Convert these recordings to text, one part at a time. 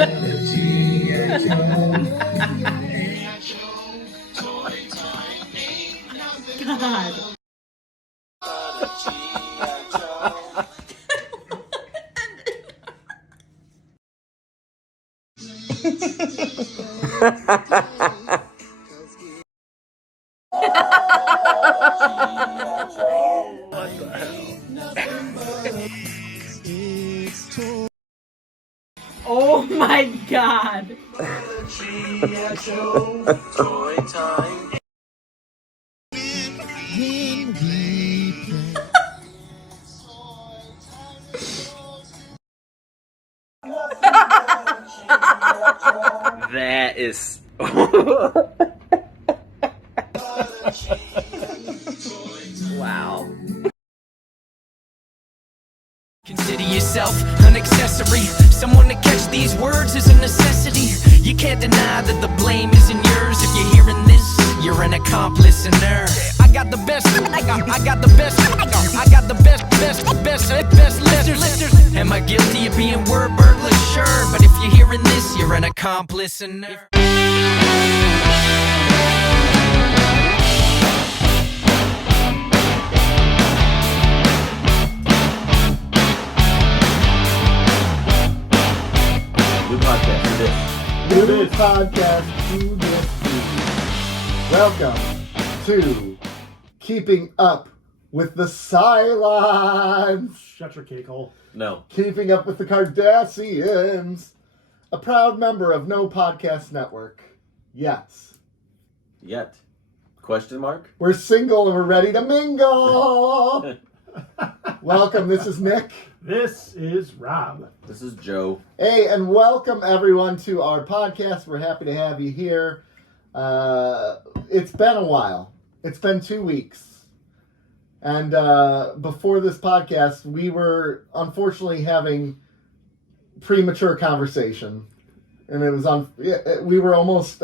God. Oh my God. That is. Wow. Consider yourself an accessory. Someone to catch these words is a necessity. You can't deny that the blame isn't yours. If you're hearing this, you're an accomplice in there. I got the best, I got the best, I got the best listeners. Am I guilty of being word burglar? Sure, but if you're hearing this, you're an accomplice in there. New podcast, do this. Welcome to Keeping Up with the Cylons. Shut your cake hole. No. Keeping Up with the Cardassians. A proud member of No Podcast Network. Yes. Yet. Question mark? We're single and we're ready to mingle. Welcome, this is Nick. This is Rob. This is Joe. Hey, and welcome everyone to our podcast. We're happy to have you here. It's been a while. It's been 2 weeks. And before this podcast, we were unfortunately having premature conversation. And it was we were almost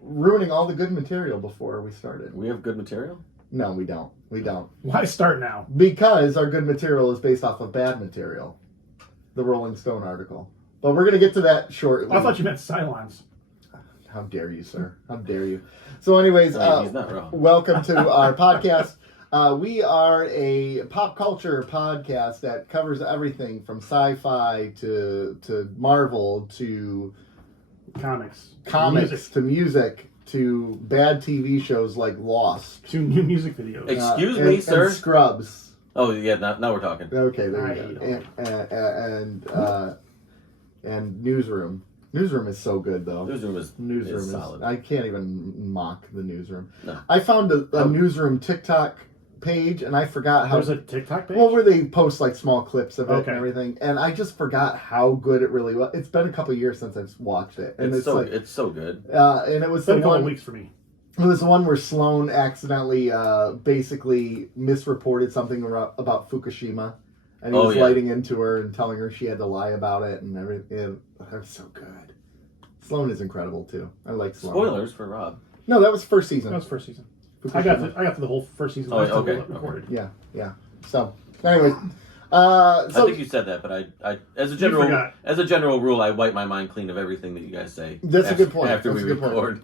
ruining all the good material before we started. We have good material? No, we don't. We don't. Why start now? Because our good material is based off of bad material. The Rolling Stone article. But we're going to get to that shortly. I thought you meant Cylons. How dare you, sir? How dare you? So anyways, He's not wrong. Welcome to our podcast. We are a pop culture podcast that covers everything from sci-fi to Marvel to Comics. to music to bad TV shows like Lost. To new music videos. Excuse me, sir. And Scrubs. Oh, yeah, now we're talking. Okay, there you go. And Newsroom. Newsroom is so good, though. Newsroom is solid. I can't even mock the Newsroom. No. I found a Newsroom TikTok page, and I forgot how... There's a TikTok page? Well, where they post, like, small clips of it Okay. and everything. And I just forgot how good it really was. It's been a couple of years since I've watched it. And it's so good. And it was It's been the a couple one... weeks for me. It was the one where Sloane accidentally basically misreported something about Fukushima. And he was lighting into her and telling her she had to lie about it and everything. That was so good. Sloane is incredible, too. I like Sloane. Spoilers for Rob. No, that was first season. That was first season. Fukushima. I got to the whole first season. Oh, okay. Recorded. Yeah. So, anyways. I think you said that, but I as a general rule, I wipe my mind clean of everything that you guys say. That's a good point. After we record.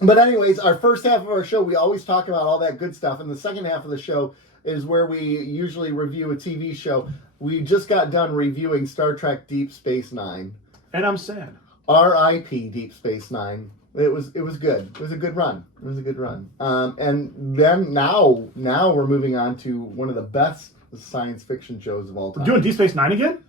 But anyways, our first half of our show, we always talk about all that good stuff. And the second half of the show is where we usually review a TV show. We just got done reviewing Star Trek Deep Space Nine. And I'm sad. R.I.P. Deep Space Nine. It was good. It was a good run. And then now we're moving on to one of the best science fiction shows of all time. We're doing Deep Space Nine again?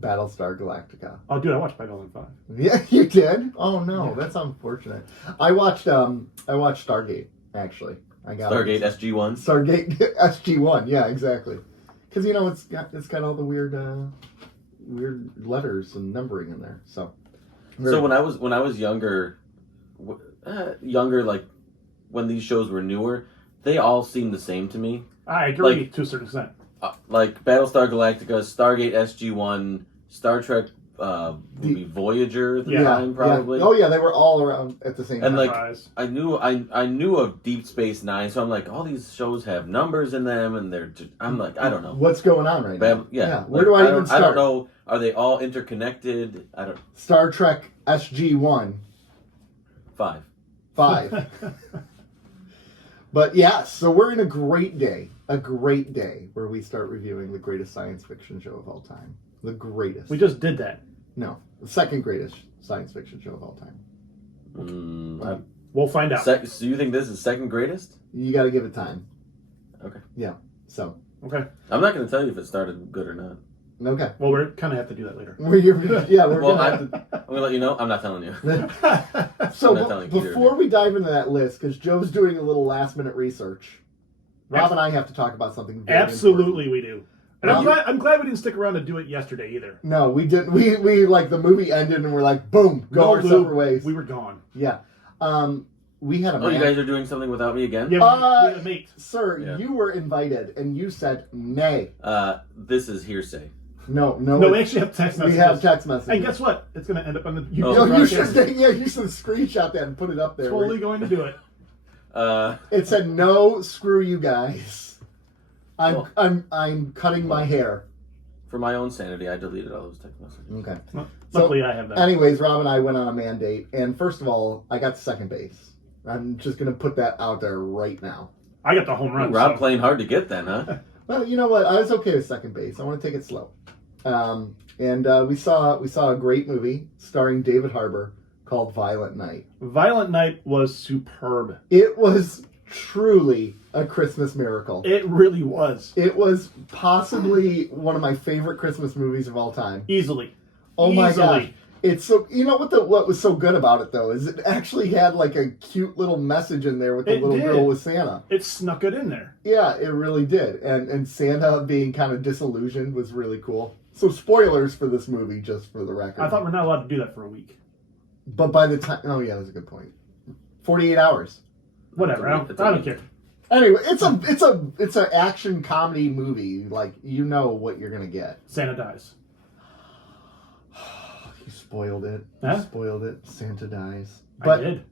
Battlestar Galactica. Oh, dude, I watched Babylon 5. Yeah, you did? Oh no, that's unfortunate. I watched Stargate, actually. I got Stargate SG-1. Stargate SG-1, yeah, exactly. Because it's got all the weird letters and numbering in there. So when I was younger, like when these shows were newer, they all seemed the same to me. I agree to a certain extent. Like Battlestar Galactica, Stargate SG-1, Star Trek movie Voyager at the time, probably. Yeah. Oh yeah, they were all around at the same time. And like, I knew of Deep Space Nine, so I'm like, all these shows have numbers in them, and I'm like, I don't know what's going on right now. Yeah. Where do I even start? I don't know. Are they all interconnected? I don't. Star Trek SG-1. 5. But yeah, so we're in a great day where we start reviewing the greatest science fiction show of all time. The greatest. We just did that. No, the second greatest science fiction show of all time. We'll find out. So you think this is second greatest? You got to give it time. Okay. Yeah. So. Okay. I'm not going to tell you if it started good or not. Okay. Well, we're kind of have to do that later. I'm going to let you know. I'm not telling you. So before we dive into that list, because Joe's doing a little last minute research, Rob and I have to talk about something very Absolutely, important. we do. And I'm glad we didn't stick around to do it yesterday either. No, we didn't. We like the movie ended and we're like, boom, go our separate ways. We were gone. Yeah. We had a you guys are doing something without me again? Yeah, we had a mate. Sir, you were invited and you said nay. This is hearsay. No, we actually have text messages. We have text messages. And guess what? It's going to end up on the YouTube you should screenshot that and put it up there. Totally going to do it. It said, no, screw you guys. I'm cutting my hair. For my own sanity, I deleted all those text messages. Okay. Well, luckily, I have that. Anyways, Rob and I went on a mandate, and first of all, I got second base. I'm just going to put that out there right now. I got the home run. Rob playing hard to get then, huh? Well, you know what? I was okay with second base. I want to take it slow. And we saw a great movie starring David Harbour called Violent Night. Violent Night was superb. It was truly a Christmas miracle. It really was. It was possibly one of my favorite Christmas movies of all time. Easily. My gosh. It's so, you know what was so good about it though is it actually had like a cute little message in there with the little girl with Santa. It snuck it in there. Yeah, it really did. And Santa being kind of disillusioned was really cool. So spoilers for this movie, just for the record. I thought we're not allowed to do that for a week. But by the time, oh yeah, that's a good point. 48 hours. Whatever. I don't care. Anyway, it's an action comedy movie. Like, you know what you're gonna get. Santa dies. You spoiled it. Huh? You spoiled it. Santa dies. I did.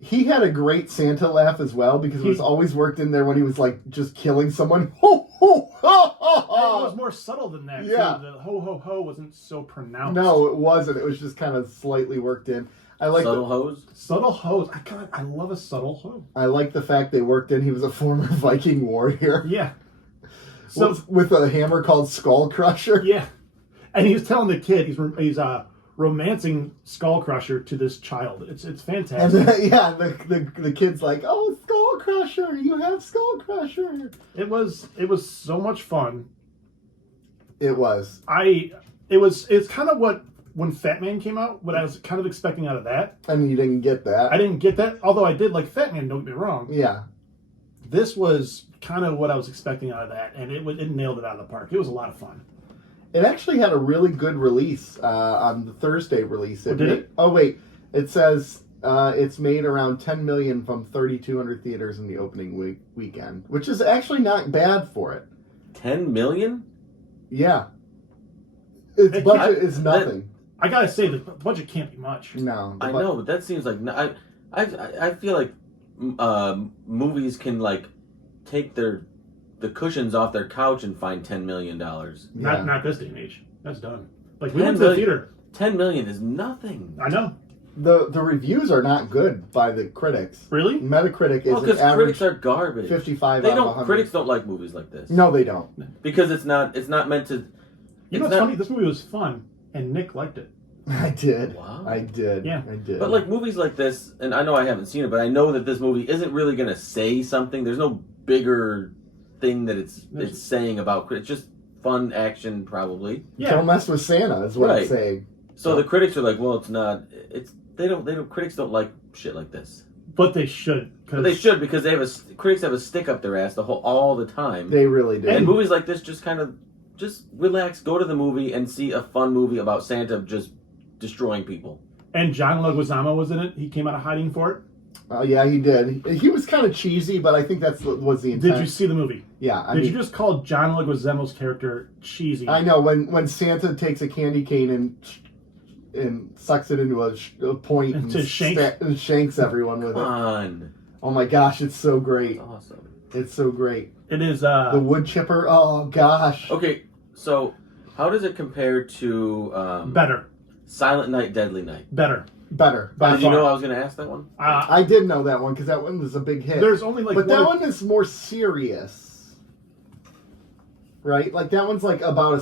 He had a great Santa laugh as well because it was always worked in there when he was like just killing someone. Ho ho ho ho ho! It was more subtle than that. Yeah. Too. The ho ho ho wasn't so pronounced. No, it wasn't. It was just kind of slightly worked in. I like subtle hose. Subtle hose. I love a subtle hose. I like the fact they worked in. He was a former Viking warrior. Yeah. So with a hammer called Skull Crusher. Yeah. And he's telling the kid he's romancing Skull Crusher to this child. It's fantastic. And the kid's like, "Oh, Skull Crusher, you have Skull Crusher." It was so much fun. It was. It's kind of what when Fat Man came out, what I was kind of expecting out of that. And you didn't get that. I didn't get that, although I did like Fat Man. Don't get me wrong. Yeah. This was kind of what I was expecting out of that, and it nailed it out of the park. It was a lot of fun. It actually had a really good release on the Thursday release. Did it? Oh, wait. It says it's made around $10 million from 3,200 theaters in the opening weekend, which is actually not bad for it. 10 million? Yeah. Its budget is nothing. I gotta say, the budget can't be much. No. I know, but that seems like... I feel like movies can, like, take the cushions off their couch and find $10 million. Not this day and age. That's done. Like, we went to the theater. $10 million is nothing. I know. The reviews are not good by the critics. Really? Metacritic is because critics are garbage. 55 out of 100. Critics don't like movies like this. No, they don't. Because it's not meant to... You know what's funny? This movie was fun, and Nick liked it. I did. Wow. I did. Yeah. I did. But like movies like this, and I know I haven't seen it, but I know that this movie isn't really going to say something. There's no bigger thing that it's saying about... It's just fun action, probably. Yeah. Don't mess with Santa is what it's saying. So the critics are like, well, it's not... Critics don't like shit like this. But they should. But they should, because critics have a stick up their ass all the time. They really do. And movies like this just relax, go to the movie and see a fun movie about Santa just destroying people. And John Leguizamo was in it. He came out of hiding for it. Oh yeah, he did. He was kind of cheesy, but I think that was the intent. Did you see the movie? Yeah. Did you just call John Leguizamo's character cheesy? I know when Santa takes a candy cane and sucks it into a point and shanks everyone with it. Come on. Oh my gosh, it's so great. That's awesome. It's so great. It is. The wood chipper. Oh gosh. Okay, so how does it compare to Better. Silent Night, Deadly Night? Better. By Did you know I was going to ask that one? I did know that one because that one was a big hit. There's only like but that one is more serious, right? Like that one's like about a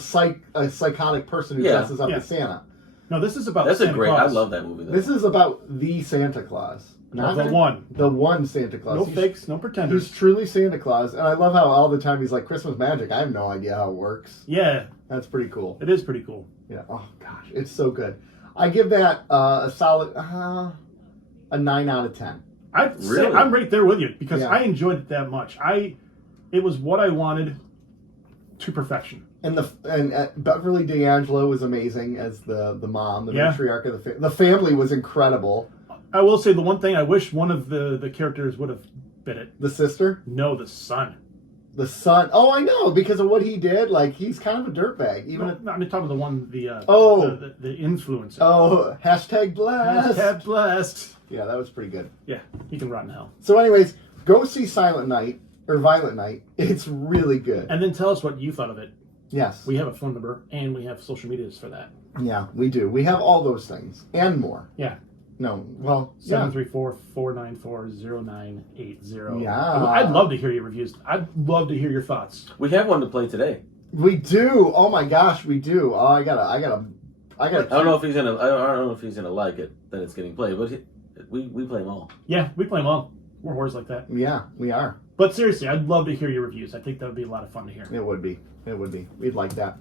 psychotic person who dresses up as Santa. No, this is about That's Santa a great. Claus. I love that movie. Though. This is about the Santa Claus, Not the one. The one Santa Claus. No fakes, no pretenders. He's truly Santa Claus, and I love how all the time he's like Christmas magic. I have no idea how it works. Yeah, that's pretty cool. It is pretty cool. Yeah. Oh gosh, it's so good. I give that a solid a 9 out of 10. I'd say I'm right there with you because I enjoyed it that much. It was what I wanted to perfection. And Beverly D'Angelo was amazing as the mom, the matriarch of the family. The family was incredible. I will say the one thing I wish one of the characters would have bit it. The sister? No, the son. The son. Oh, I know because of what he did. Like he's kind of a dirtbag. Even no, I'm talking about the one the influencer. Oh, hashtag blessed. Hashtag blessed. Yeah, that was pretty good. Yeah, he can rot in hell. So, anyways, go see Silent Night or Violent Night. It's really good. And then tell us what you thought of it. Yes, we have a phone number and we have social medias for that. Yeah, we do. We have all those things and more. Yeah. No, well, 734-494-0980. Yeah. I'd love to hear your reviews. I'd love to hear your thoughts. We have one to play today. We do. Oh my gosh, we do. Oh, I gotta. I don't know if he's gonna. I don't know if he's gonna like it that it's getting played, but we play them all. Yeah, we play them all. We're whores like that. Yeah, we are. But seriously, I'd love to hear your reviews. I think that would be a lot of fun to hear. It would be. It would be. We'd like that.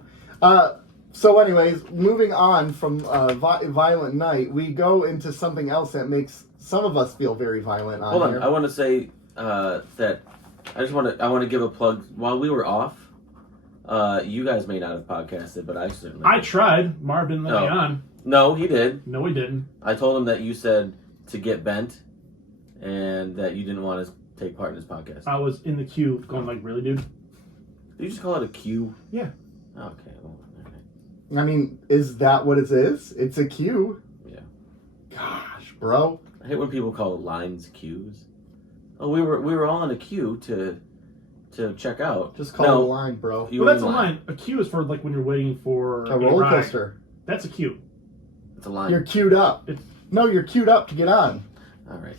So anyways, moving on from Violent Night, we go into something else that makes some of us feel very violent on Hold on. here. I want to say that I want to give a plug. While we were off, you guys may not have podcasted, but I certainly did. I tried. Marv didn't let me on. No, he did. No, he didn't. I told him that you said to get bent and that you didn't want to take part in his podcast. I was in the queue going like, really, dude? Did you just call it a queue? Yeah. Okay. Well, I mean, is that what it is? It's a queue. Yeah. Gosh, bro. I hate when people call lines queues. Oh, we were all in a queue to check out. Just call it a line, bro. Well, that's a line. A queue is for like when you're waiting for a roller coaster. That's a queue. It's a line. You're queued up. You're queued up to get on. All right.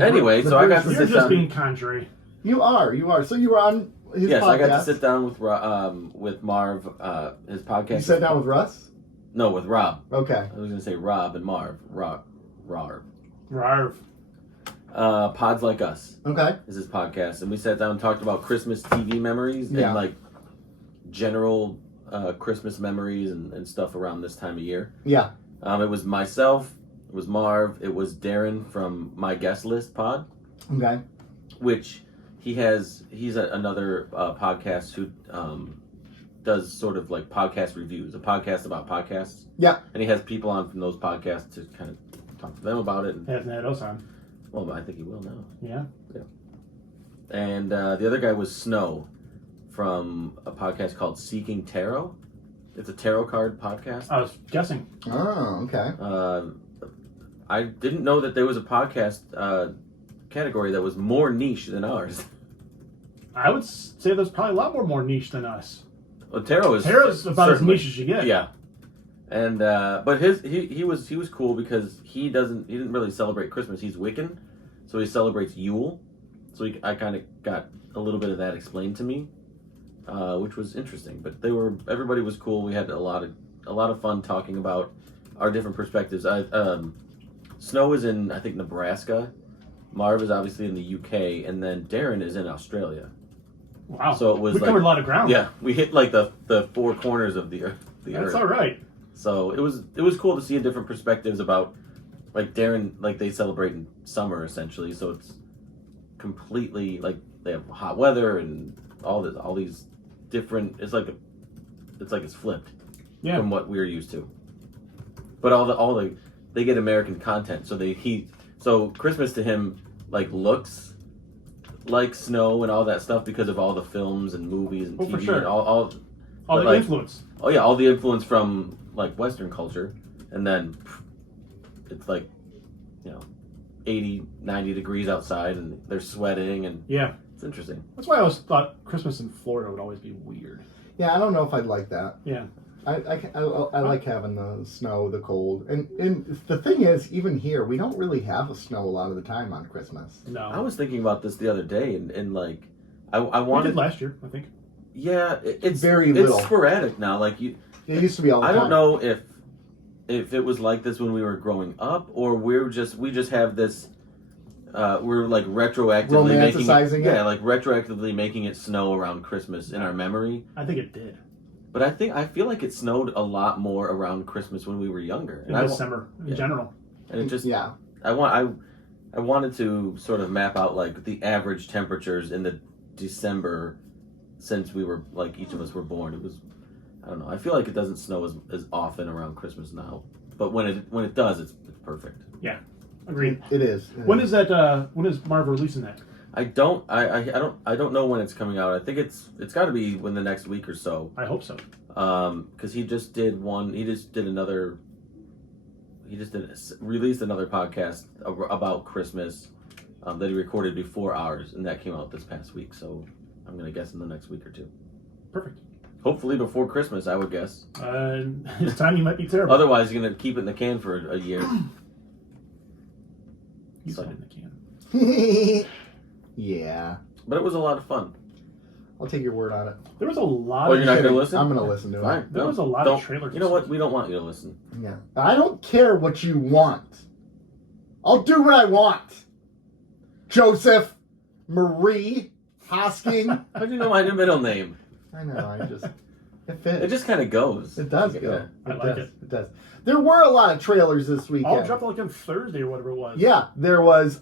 Anyway, so I got to sit down. You're just being contrary. You are. So you were on his podcast. I got to sit down with Marv, his podcast. You sat down with Russ? No, with Rob. Okay. I was going to say Rob and Marv. Marv. Pods Like Us. Okay. Is his podcast. And we sat down and talked about Christmas TV memories and like general Christmas memories and stuff around this time of year. Yeah. It was myself, it was Marv, it was Darren from My Guest List pod. Okay. Which he's another podcast who does sort of like podcast reviews, a podcast about podcasts. Yeah. And he has people on from those podcasts to kind of talk to them about it. He hasn't had us on. Well, I think he will now. Yeah. And the other guy was Snow from a podcast called Seeking Tarot. It's a tarot card podcast. I was guessing. Oh, okay. I didn't know that there was a podcast category that was more niche than ours. I would say there's probably a lot more niche than us. Well, Tarot's about as niche as you get. Yeah. And but he was cool because he didn't really celebrate Christmas. He's Wiccan, so he celebrates Yule. So I kind of got a little bit of that explained to me, which was interesting. But everybody was cool. We had a lot of fun talking about our different perspectives. Snow is in, I think, Nebraska. Marv is obviously in the UK, and then Darren is in Australia. Wow! So it was we covered a lot of ground. Yeah, we hit like the four corners of the earth. That's all right. So it was cool to see different perspectives about, like Darren, like they celebrate in summer essentially. So it's completely like they have hot weather and all these different. It's like it's flipped from what we're used to. But all the they get American content. So Christmas to him like looks like snow and all that stuff because of all the films and movies and TV for sure. and all the like, influence. Oh yeah, all the influence from like Western culture, and then it's like 80, 90 degrees outside and they're sweating and Yeah. it's interesting. That's why I always thought Christmas in Florida would always be weird. Yeah, I don't know if I'd like that. Yeah. I like having the snow, the cold, and the thing is, even here, we don't really have a snow a lot of the time on Christmas. No. I was thinking about this the other day, and like, I We wanted did last year, I think. Yeah, it's very little. It's sporadic now. Like It used to be all the I time. don't know if it was like this when we were growing up, or we just have this. We're like retroactively Romanticizing it? Yeah, like retroactively making it snow around Christmas in our memory. I think it did. But I feel like it snowed a lot more around Christmas when we were younger. In December, in general. And it just Yeah. I wanted to sort of map out like the average temperatures in the December since we were like each of us were born. It was I don't know. I feel like it doesn't snow as often around Christmas now. But when it does, it's perfect. Yeah. Agreed. It is. When is that? When is Marvel releasing that? I don't know when it's coming out. I think it's got to be within the next week or so. I hope so. Because he just released another podcast about Christmas that he recorded before ours, and that came out this past week. So I'm gonna guess in the next week or two. Perfect. Hopefully before Christmas, I would guess. His timing might be terrible. Otherwise, you're gonna keep it in the can for a year. You said it in the can. Yeah. But it was a lot of fun. I'll take your word on it. There was a lot. Oh, of you're not gonna listen? I'm gonna listen to Fine. it. There was a lot of trailers. You know what? We don't want you to listen. Yeah. I don't care what you want. I'll do what I want. Joseph, Marie, Hosking. How do you know my middle name? I know. It fits. It just kind of It does go. Yeah. I like it. It does. There were a lot of trailers this weekend. All dropped like on Thursday or whatever it was. Yeah, there was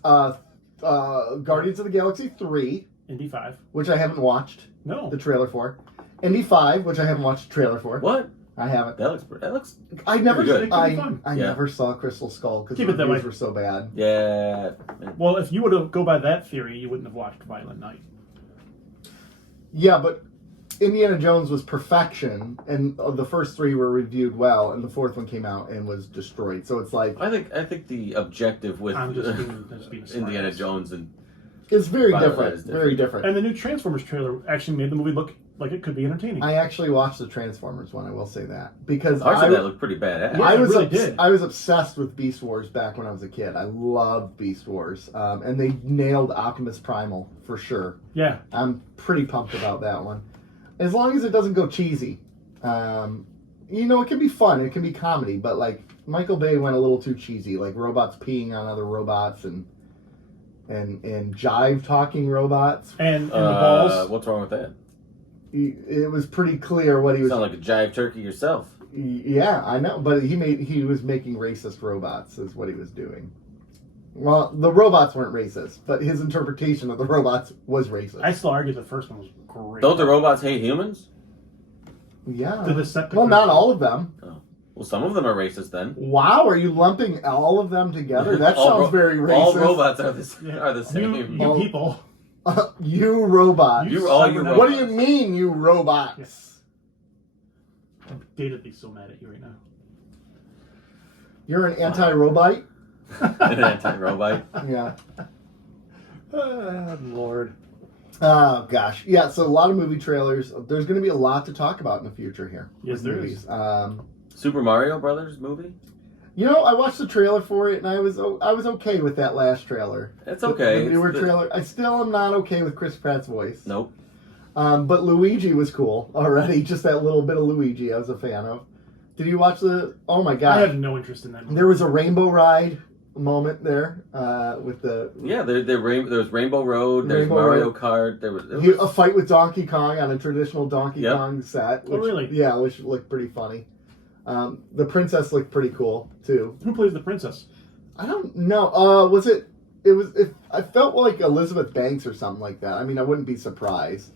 Guardians of the Galaxy 3, Indy 5. which I haven't watched No. the trailer for. Indy 5, which I haven't watched the trailer for. What? I haven't. That looks. I never. Pretty good. It could be fun. I Yeah. never saw Crystal Skull because the Keep it that reviews way. were so bad. Yeah. Well, if you were to go by that theory, you wouldn't have watched Violent Night. Yeah, but Indiana Jones was perfection, and the first three were reviewed well, and the fourth one came out and was destroyed. So it's like I think the objective with I'm just being smart Indiana ass. Jones and it's very Violent different. Night is Very different. And the new Transformers trailer actually made the movie look like it could be entertaining. I actually watched the Transformers one. I will say that because parts of that look pretty badass. Yeah, I was it really did. I was obsessed with Beast Wars back when I was a kid. I loved Beast Wars, and they nailed Optimus Primal for sure. Yeah. I'm pretty pumped about that one, as long as it doesn't go cheesy. It can be fun, it can be comedy, but like Michael Bay went a little too cheesy, like robots peeing on other robots and jive talking robots. And the balls. What's wrong with that? It was pretty clear what he You was. sound like a jive turkey yourself. Yeah, I know, but he was making racist robots is what he was doing. Well, the robots weren't racist, but his interpretation of the robots was racist. I still argue the first one was great. Don't the robots hate humans? Yeah. The Decepticons. Well, not all of them. Well, some of them are racist then. Wow, are you lumping all of them together? That sounds very racist. All robots are Yeah. the same. You people. You robots. All you Cybernetic- What do you mean, you robots? Yes. I'm datedly so mad at you right now. You're an anti-robot? An anti-robot. Yeah. Lord. Oh, gosh. Yeah, so a lot of movie trailers. There's going to be a lot to talk about in the future here. Yes, with there movies. is. Super Mario Brothers movie. I watched the trailer for it, and I was okay with that last trailer. It's okay. The newer trailer. I still am not okay with Chris Pratt's voice. Nope. But Luigi was cool already. Just that little bit of Luigi I was a fan of. Did you watch the... Oh, my God. I have no interest in that movie. There was a rainbow ride moment there with the... Yeah, there was Rainbow Road. There's Rainbow Mario Road. Kart. There was A fight with Donkey Kong on a traditional Donkey Kong set. Which, really? Yeah, which looked pretty funny. The princess looked pretty cool, too. Who plays the princess? I don't know. Was it... I felt like Elizabeth Banks or something like that. I mean, I wouldn't be surprised.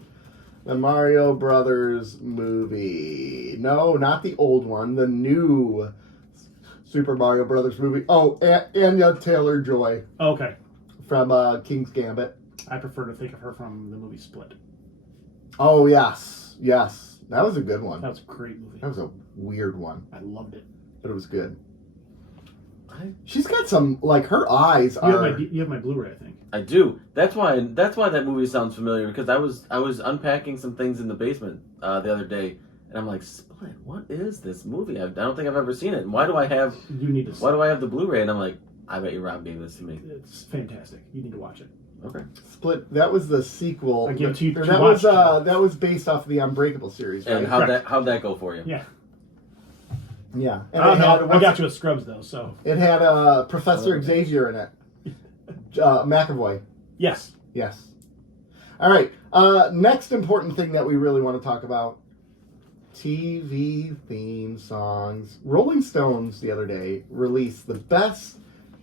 The Mario Brothers movie. No, not the old one. The new Super Mario Brothers movie. Oh, Anya Taylor-Joy Okay. from King's Gambit. I prefer to think of her from the movie Split. Oh, yes. Yes. That was a good one. That was a great movie. That was a weird one, I loved it. but it was good. She's got some, like, her eyes You have my Blu-ray, I think. I do. That's why that movie sounds familiar, because I was unpacking some things in the basement the other day, and I'm like, Split, what is this movie? I don't think I've ever seen it. And why do I have the Blu-ray? And I'm like, I bet you Rob gave this to me. It's fantastic. You need to watch it. Okay. Split. That was the sequel. I give it to you. That was based off of the Unbreakable series, right? And how'd that go for you? Yeah. Yeah. And I don't know. I got you a Scrubs though, so it had Professor Xavier in it. McAvoy. Yes. Yes. All right. Next important thing that we really want to talk about: TV theme songs. Rolling Stones the other day released the best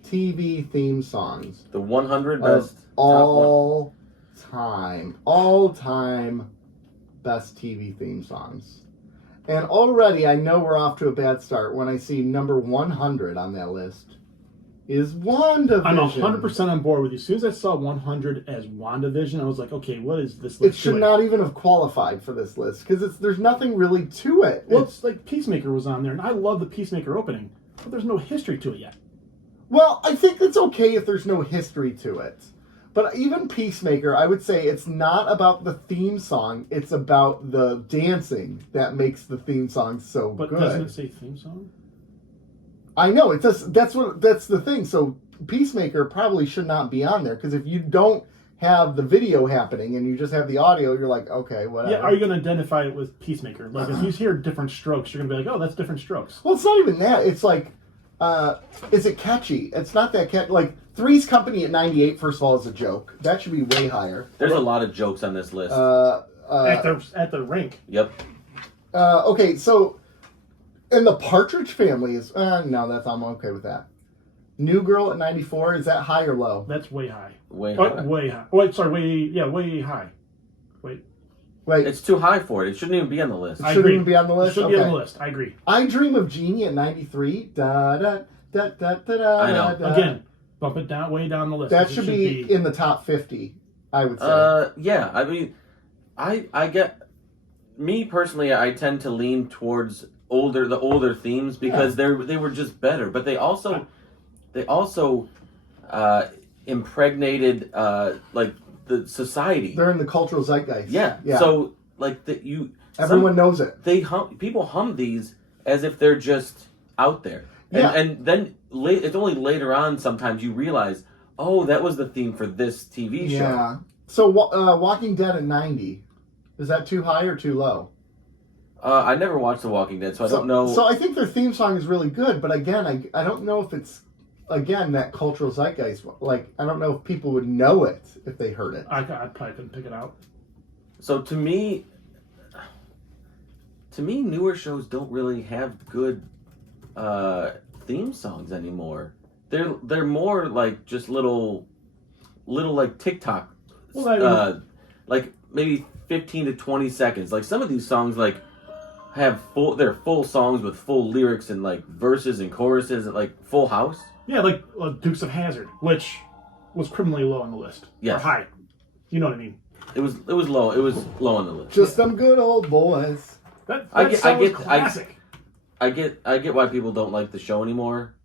TV theme songs. The 100 best all time best TV theme songs. And already I know we're off to a bad start when I see number 100 on that list is WandaVision. I'm 100% on board with you. As soon as I saw 100 as WandaVision, I was like, okay, what is this list? It should not even have qualified for this list because there's nothing really to it. Well, it's like Peacemaker was on there, and I love the Peacemaker opening, but there's no history to it yet. Well, I think it's okay if there's no history to it. But even Peacemaker, I would say it's not about the theme song. It's about the dancing that makes the theme song so but good. But doesn't it say theme song? I know. It does. That's the thing. So Peacemaker probably should not be on there because if you don't have the video happening and you just have the audio, you're like, okay, whatever. Yeah, are you going to identify it with Peacemaker? Like, if you hear different strokes, you're going to be like, oh, that's different strokes. Well, it's not even that. It's like, is it catchy? It's not that catchy. Like, Three's Company at 98, first of all, is a joke. That should be way higher. There's a lot of jokes on this list. At the rink. Yep. Okay, so, and the Partridge Family is, no, I'm okay with that. New Girl at 94, is that high or low? That's way high. Way high. Way high. Wait, sorry, way high. Wait. It's too high for it. It shouldn't even be on the list. It shouldn't even be on the list? It should be on the list. I agree. I Dream of Jeannie at 93. Da, da, da, da, da, da, I know. Da. Again, bump it down, way down the list. That should be in the top 50, I would say. Yeah, I mean, I get, me personally, I tend to lean towards the older themes because they were just better, but they also impregnated like the society. They're in the cultural zeitgeist. Yeah. So like everyone knows it. People hum these as if they're just out there. And then it's only later on sometimes you realize, oh, that was the theme for this TV show. Yeah. So Walking Dead at 90, is that too high or too low? I never watched The Walking Dead, so I don't know. So I think their theme song is really good, but again, I don't know if it's, again, that cultural zeitgeist. Like, I don't know if people would know it if they heard it. I probably couldn't pick it out. So to me, newer shows don't really have good theme songs anymore. They're more like just little like TikTok, like maybe 15 to 20 seconds. Like some of these songs like have full songs with full lyrics and like verses and choruses and like Full House. Yeah, like Dukes of Hazzard, which was criminally low on the list. Yes. Or high. You know what I mean? It was low. It was low on the list. Just some good old boys. I get classic. I get why people don't like the show anymore,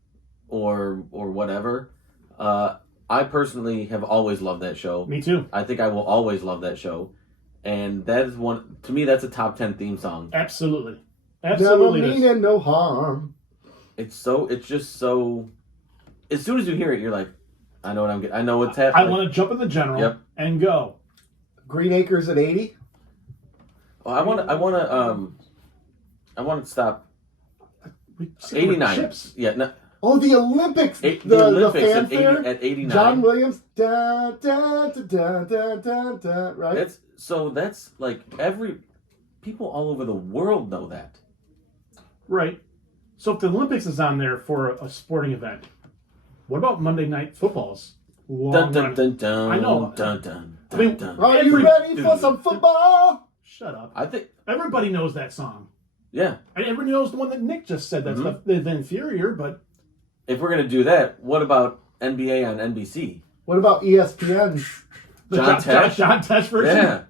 or whatever. I personally have always loved that show. Me too. I think I will always love that show, and that is one to me. That's a top 10 theme song. Absolutely. Never meaning no harm. It's just so. As soon as you hear it, you're like, I know what I'm getting. I know what's happening. I want to jump in the general and go. Green Acres at 80. Oh, I want to stop. 89. Chips. Yeah. No. Oh, the Olympics. The the Olympics fanfare at 89. John Williams. Da, da, da, da, da, da, da, right? That's like people all over the world know that. Right. So if the Olympics is on there for a sporting event, what about Monday Night Football's long Dun, dun, dun, I know. Dun, dun, I mean, dun. Are you ready for some football? Shut up. I think. Everybody knows that song. Yeah. And everybody knows the one that Nick just said. That stuff. The inferior, but if we're gonna do that, what about NBA on NBC? What about ESPN? John Tesh? John Tesh version? Yeah.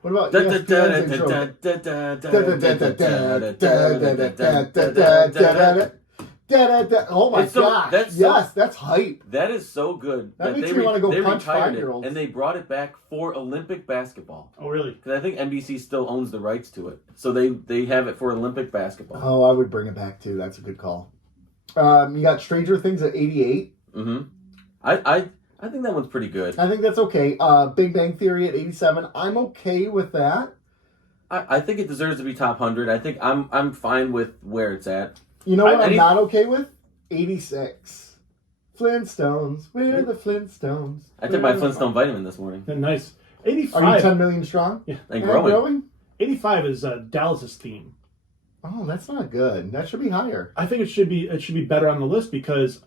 What about ESPN's intro? Oh my gosh! That's hype. That is so good. That makes me want to go punch retired 5-year-olds. and they brought it back for Olympic basketball. Oh, really? Because I think NBC still owns the rights to it, so they have it for Olympic basketball. Oh, I would bring it back too. That's a good call. You got Stranger Things at 88. Mm-hmm. I think that one's pretty good. I think that's okay. Big Bang Theory at 87. I'm okay with that. I think it deserves to be top 100. I think I'm fine with where it's at. You know what I'm not okay with? 86. Flintstones. We're the Flintstones. I took my Flintstone vitamin this morning. Nice. 85. Are you 10 million strong? Yeah. And growing. 85 is Dallas's theme. Oh, that's not good. That should be higher. I think it should be better on the list because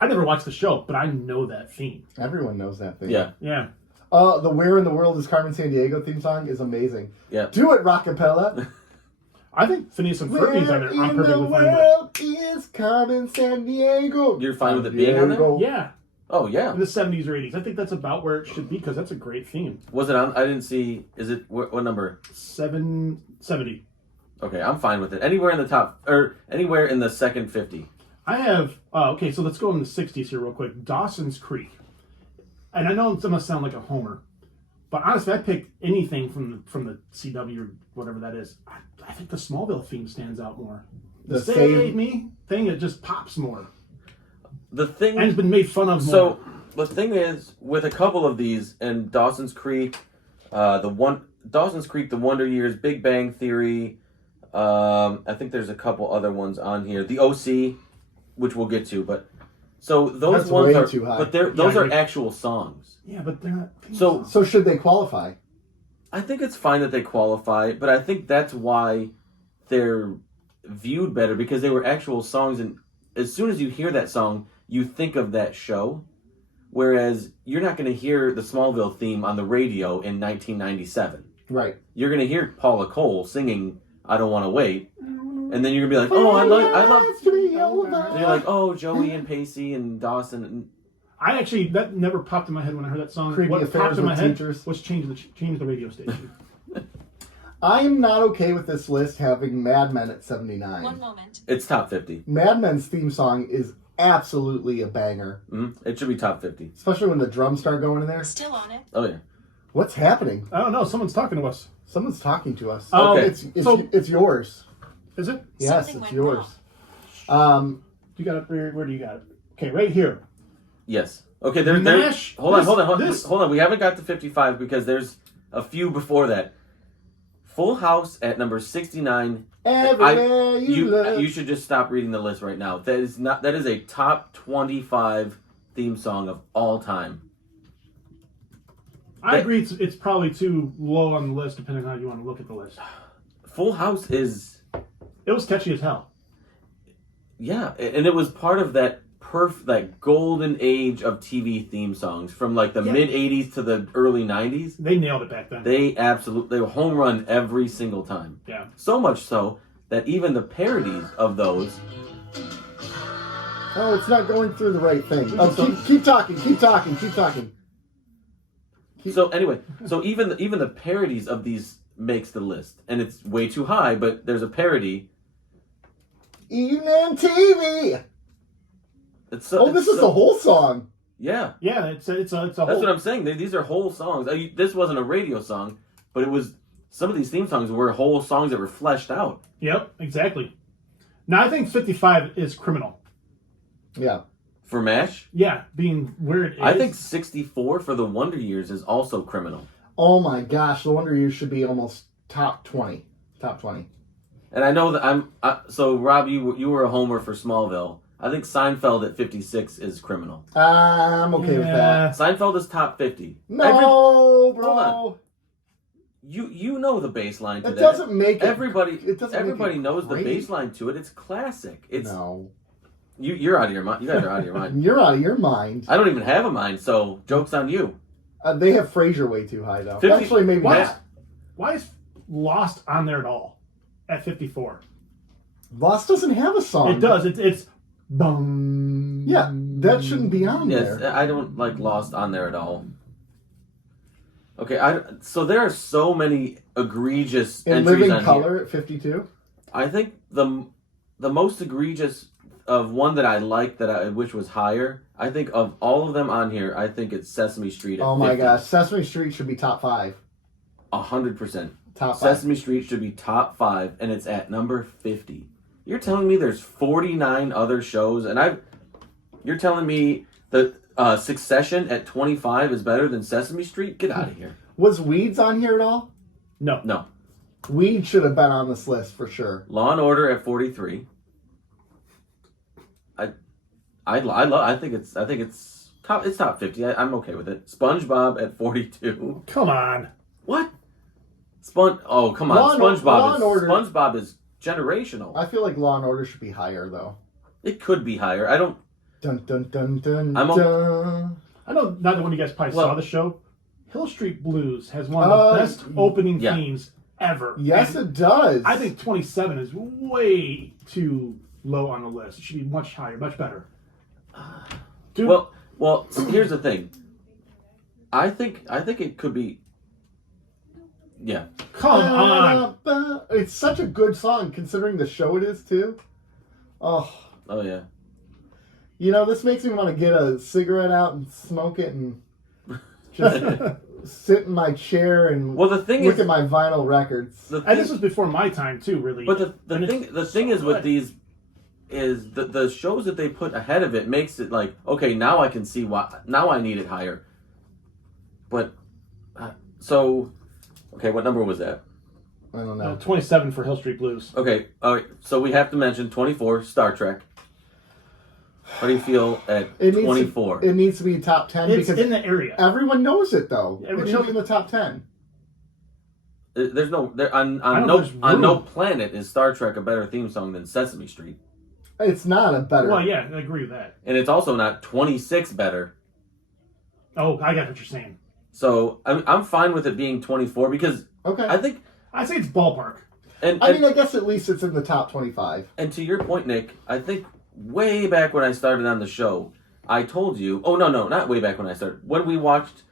I never watched the show, but I know that theme. Everyone knows that thing. Yeah. Yeah. The Where in the World is Carmen Sandiego theme song is amazing. Yeah. Do it, Rockapella. I think Phineas and Ferb on there. I'm Where in the perfectly fine with. world is Carmen Sandiego? You're fine with it being on there? Yeah. Oh, yeah. In the 70s or 80s. I think that's about where it should be because that's a great theme. Was it on? I didn't see. Is it what number? 770. Okay, I'm fine with it. Anywhere in the top or anywhere in the second 50. I have okay, so let's go in the 60s here real quick. Dawson's Creek, and I know it's gonna sound like a homer, but honestly, I picked anything from the CW or whatever that is. I think the Smallville theme stands out more. The Save Me thing, it just pops more. The thing, and it's been made fun of more. So the thing is, with a couple of these, and Dawson's Creek, Dawson's Creek, The Wonder Years, Big Bang Theory. I think there's a couple other ones on here. The OC, which we'll get to, but so those That's ones way are too high. but those are actual songs. Yeah, but they're not. So should they qualify? I think it's fine that they qualify, but I think that's why they're viewed better because they were actual songs, and as soon as you hear that song, you think of that show. Whereas you're not going to hear the Smallville theme on the radio in 1997. Right. You're going to hear Paula Cole singing "I Don't Want to Wait," and then you're going to be like, "Oh, I love." And you're like, "Oh, Joey and Pacey and Dawson." And I actually that never popped in my head when I heard that song. Creepy What Affairs popped in my with head Teachers. was change the radio station. I am not okay with this list having Mad Men at 79. One moment. It's top 50. Mad Men's theme song is absolutely a banger. It should be top 50. Especially when the drums start going in there. Still on it. Oh yeah. What's happening? I don't know. Someone's talking to us. Someone's talking to us. Okay. It's yours. Is it? Yes, Something it's went yours. You got it. Where do you got it? Okay, right here. Yes. Okay. There's. Mash, Hold on. this- Hold on. We haven't got to 55 because there's a few before that. Full House at number 69. Everywhere you look. You should just stop reading the list right now. That is a top 25 theme song of all time. I agree. It's probably too low on the list, depending on how you want to look at the list. Full House is. It was catchy as hell. Yeah, and it was part of that golden age of TV theme songs from like the mid 80s to the early 90s. They nailed it back then. They were home run every single time. Yeah. So much so that even the parodies of those. Oh, it's not going through the right thing. Oh, keep talking. So anyway, so even the parodies of these makes the list, and it's way too high. But there's a parody. Evening TV. This is the whole song. Yeah. Yeah, it's a That's whole... what I'm saying. These are whole songs. This wasn't a radio song, but it was. Some of these theme songs were whole songs that were fleshed out. Yep, exactly. Now I think 55 is criminal. Yeah. For MASH? Yeah, being where it is. I think 64 for the Wonder Years is also criminal. Oh my gosh, the Wonder Years should be almost top 20. Top 20. And I know that so Rob, you were a homer for Smallville. I think Seinfeld at 56 is criminal. I'm okay with that. Seinfeld is top 50. No, bro. Hold on. You know the bass line to that. It doesn't make it. Everybody knows great. the bass line to it. It's classic. No. You're out of your mind. You guys are out of your mind. You're out of your mind. I don't even have a mind, so joke's on you. They have Frasier way too high, though. 50 Actually, maybe not. Why is Lost on there at all? At 54. Lost doesn't have a song. It does. It's Boom. Yeah, that shouldn't be on Yes, there. I don't like Lost on there at all. Okay, so there are so many egregious In entries living on color here. at 52. I think the most egregious of one that I like that I wish was higher. I think of all of them on here, I think it's Sesame Street. At Oh my 50. gosh, Sesame Street should be top 5. 100%. Top 5. Sesame Street should be top 5, and it's at number 50. You're telling me there's 49 other shows, and you're telling me that Succession at 25 is better than Sesame Street? Get out of here. Was Weeds on here at all? No. Weeds should have been on this list for sure. Law and Order at 43. I think it's top 50. I'm okay with it. SpongeBob at 42. Come on. What? Oh, come on. SpongeBob is generational. I feel like Law and Order should be higher though. It could be higher. I don't. Dun dun dun dun I'm dun. I know neither one of you guys probably Well- saw the show. Hill Street Blues has one of the best opening yeah. themes ever. Yes, And it does. I think 27 is way too low on the list. It should be much higher, much better. Dude, Well. Here's the thing. I think it could be. Yeah. come on. It's such a good song considering the show it is too. Oh, Yeah. you know, this makes me want to get a cigarette out and smoke it and just sit in my chair and Well, the thing look is, at my vinyl records. the And this thing, was before my time too, really. but the And thing it's is so with good. these is the shows that they put ahead of it makes it like, okay, now I can see why. Now I need it higher. But okay, what number was that? I don't No, know. 27 for Hill Street Blues. Okay, all right. So we have to mention 24, Star Trek. How do you feel at It needs 24? It needs to be top 10 It's because in the area. everyone knows it though. Everyone It should knows be in the top 10. There's no there on I know no there's on no room. planet is Star Trek a better theme song than Sesame Street, It's not a better. Well, yeah, I agree with that. and it's also not 26 better. Oh, I got what you're saying. So I'm fine with it being 24 because Okay. I think I say it's ballpark. and I mean, I guess at least it's in the top 25. and to your point, Nick, I think way back when I started on the show, I told you. Oh no, not way back when I started. When we watched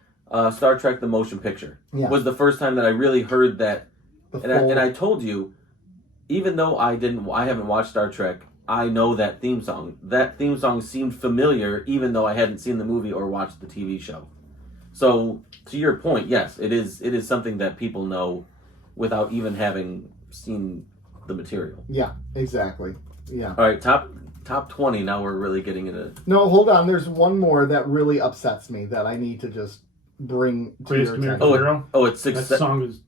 Star Trek: The Motion Picture, Yeah. was the first time that I really heard that. The And I told you, even though I haven't watched Star Trek, I know that theme song. That theme song seemed familiar, even though I hadn't seen the movie or watched the TV show. So, to your point, yes, it is something that people know without even having seen the material. Yeah, exactly. Yeah. All right, top 20. Now we're really getting into. No, hold on. There's one more that really upsets me that I need to just bring to Greatest your American attention. Hero. It's That 6. song is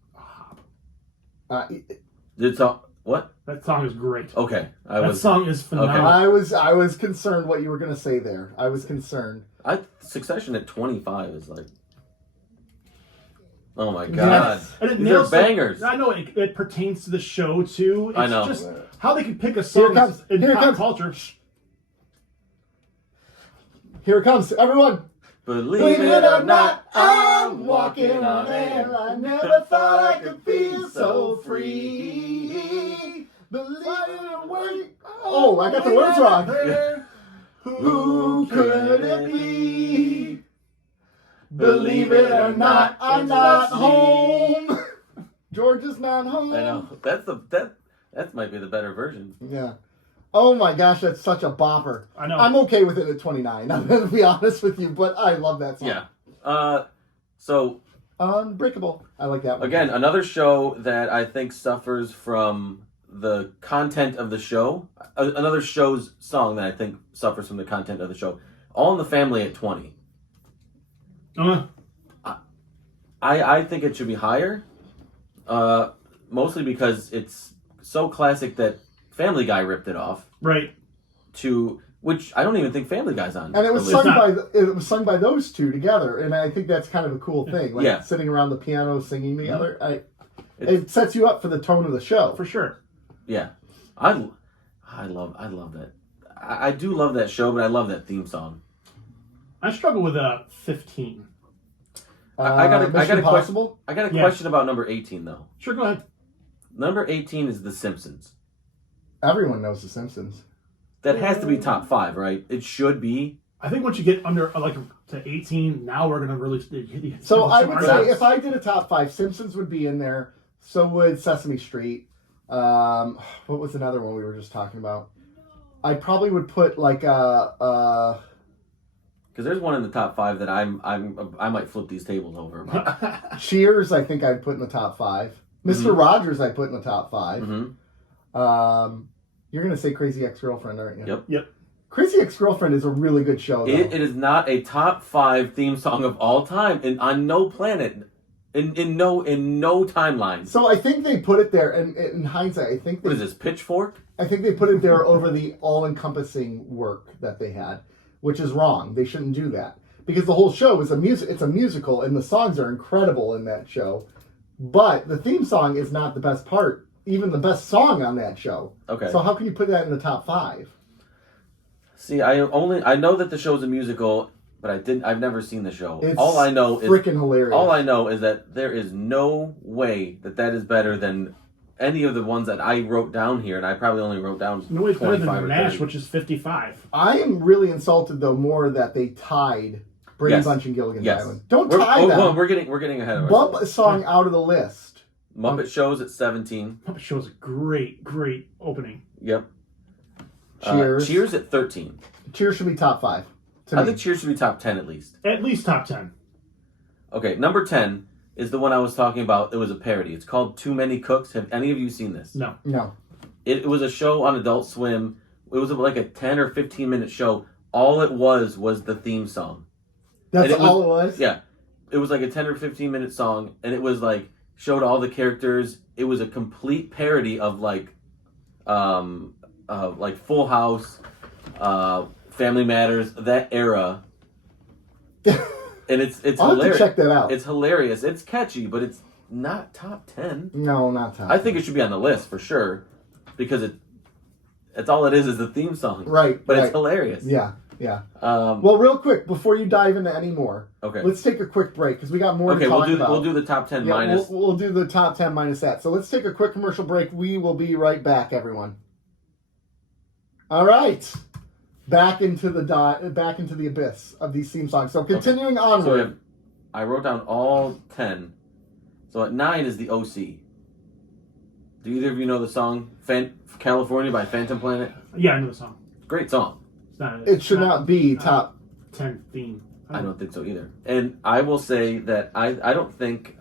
It's all what? that song is great. Okay, That song is phenomenal. I was concerned what you were going to say there. I was concerned. Succession at 25 is like. Oh my god. Yes. And it These are nails bangers. I know it pertains to the show too. It's I know. just how they can pick a Here song it comes. in Here it pop comes. culture. Here it comes. Everyone. Believe it or not, I'm walking on air. I never thought I could feel so free. Believe it or wait. Oh, I got the words wrong. Who could it be? Believe it or not, I'm not home. George is not home. I know. That might be the better version. Yeah. Oh my gosh, that's such a bopper. I know. I'm okay with it at 29. I'm going to be honest with you, but I love that song. Yeah. So Unbreakable. I like that one. again, another show that I think suffers from the content of the show. Another show's song that I think suffers from the content of the show. All in the Family at 20. I think it should be higher. Mostly because it's so classic that Family Guy ripped it off. Right. To which I don't even think Family Guy's on. And it was the sung list. by it was sung by those two together, and I think that's kind of a cool thing. Like Yeah. sitting around the piano singing together. It sets you up for the tone of the show. For sure. Yeah, I love that. I do love that show, but I love that theme song. I struggle with 15. I got Mission a Impossible. I got a Yeah. question about number 18 though. Sure, go ahead. Number 18 is The Simpsons. Everyone knows The Simpsons. That has to be top 5, right? It should be. I think once you get under like to 18, now we're gonna really. So I would say if I did a top 5, Simpsons would be in there. So would Sesame Street. What was another one we were just talking about? I probably would put like Because there's one in the top 5 that I might flip these tables over. Cheers. I think I'd put in the top 5. Mister Rogers, I put in the top 5. Mm-hmm. You're gonna say Crazy Ex-Girlfriend, aren't you? Yep. Crazy Ex-Girlfriend is a really good show. Though. It is not a top 5 theme song of all time, and on no planet, in no timeline. So I think they put it there, and in hindsight, I think What is this, Pitchfork? I think they put it there over the all-encompassing work that they had, which is wrong. They shouldn't do that because the whole show is It's a musical, and the songs are incredible in that show. But the theme song is not the best part, even the best song on that show. Okay. So how can you put that in the top 5? See, I know that the show's a musical, but I've never seen the show. It's all I know is freaking hilarious. All I know is that there is no way that is better than any of the ones that I wrote down here, and I probably only wrote down No way it's better 25 or than MASH, 30. which is 55. I am really insulted though more that they tied Brady Yes. Bunch and Gilligan's Yes. Island. Don't tie them. Well, we're getting ahead of Bump ourselves. a song out of the list. Muppet Show's at 17. Muppet Show is a great opening. Yep. Cheers. Cheers at 13. Cheers should be top 5. I think Cheers should be top 10 at least. At least top 10. Okay, number 10 is the one I was talking about. It was a parody. It's called Too Many Cooks. Have any of you seen this? No. It was a show on Adult Swim. It was like a 10 or 15-minute show. All it was the theme song. That's And all it was? Yeah. It was like a 10 or 15-minute song, and it was like, showed all the characters. It was a complete parody of like Full House, Family Matters, that era. And it's I'll have to hilarious. check that out. It's hilarious. It's catchy, but it's not top 10. No, not top. I think it should be on the list for sure, because it's all it is the theme song. Right. But right. it's hilarious. Yeah. Well, Well, real quick, before you dive into any more, okay. let's take a quick break because we got more to talk about. We'll do the top 10 minus. We'll do the top 10 minus that. So let's take a quick commercial break. We will be right back, everyone. All right. Back into the abyss of these theme songs. So continuing onward. I wrote down all 10. So at 9 is the OC. Do either of you know the song California by Phantom Planet? Yeah, I know the song. Great song. It should not be top 10 theme. I don't think so either. And I will say that I don't think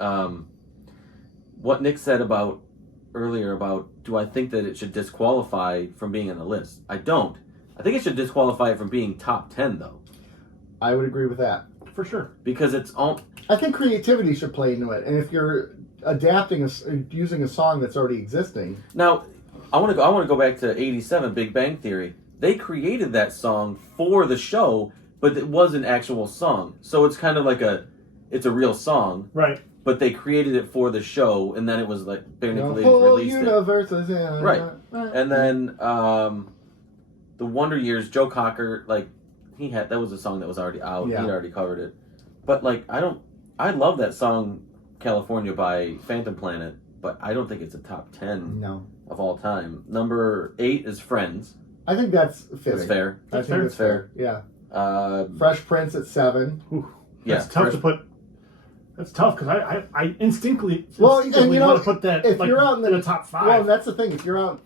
what Nick said earlier about do I think that it should disqualify from being on the list? I don't. I think it should disqualify it from being top 10 though. I would agree with that. For sure. Because it's all. I think creativity should play into it. And if you're adapting using a song that's already existing. Now, I want to go back to 87 Big Bang Theory. They created that song for the show, but it was an actual song. So it's kind of like it's a real song. Right. But they created it for the show, and then it was like Bare Naked Ladies whole released universe is in Right. And then the Wonder Years, Joe Cocker, like that was a song that was already out. Yeah. He already covered it. But like I love that song California by Phantom Planet, but I don't think it's a top 10 of all time. Number 8 is Friends. I think that's fitting. That's fair. I think it's fair. Yeah. Fresh Prince at 7. Ooh, Yeah, that's tough to put. That's tough because I instinctively and you know, want to put that if like, you're out in the top 5. Well, that's the thing. If you're out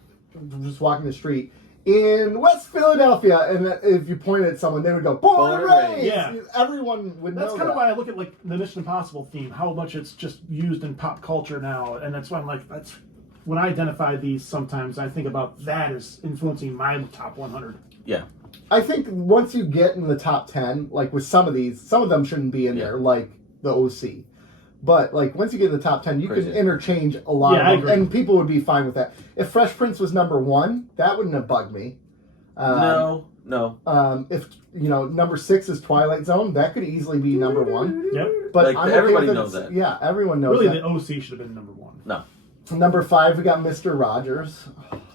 just walking the street in West Philadelphia, and if you point at someone, they would go, "Born and raised." Yeah. Everyone would know. That's kind of why I look at like the Mission Impossible theme, how much it's just used in pop culture now, and that's why I'm like, that's when I identify these. Sometimes I think about that as influencing my top 100. Yeah. I think once you get in the top 10, like with some of these, some of them shouldn't be in there, like the OC. But like once you get in the top 10, you can interchange a lot of them, and people would be fine with that. If Fresh Prince was number 1, that wouldn't have bugged me. No. If number 6 is Twilight Zone, that could easily be number 1. Yep. But Like, everybody knows that. Yeah, everyone knows Really, that. the OC should have been number 1. No. Number 5, we got Mr. Rogers.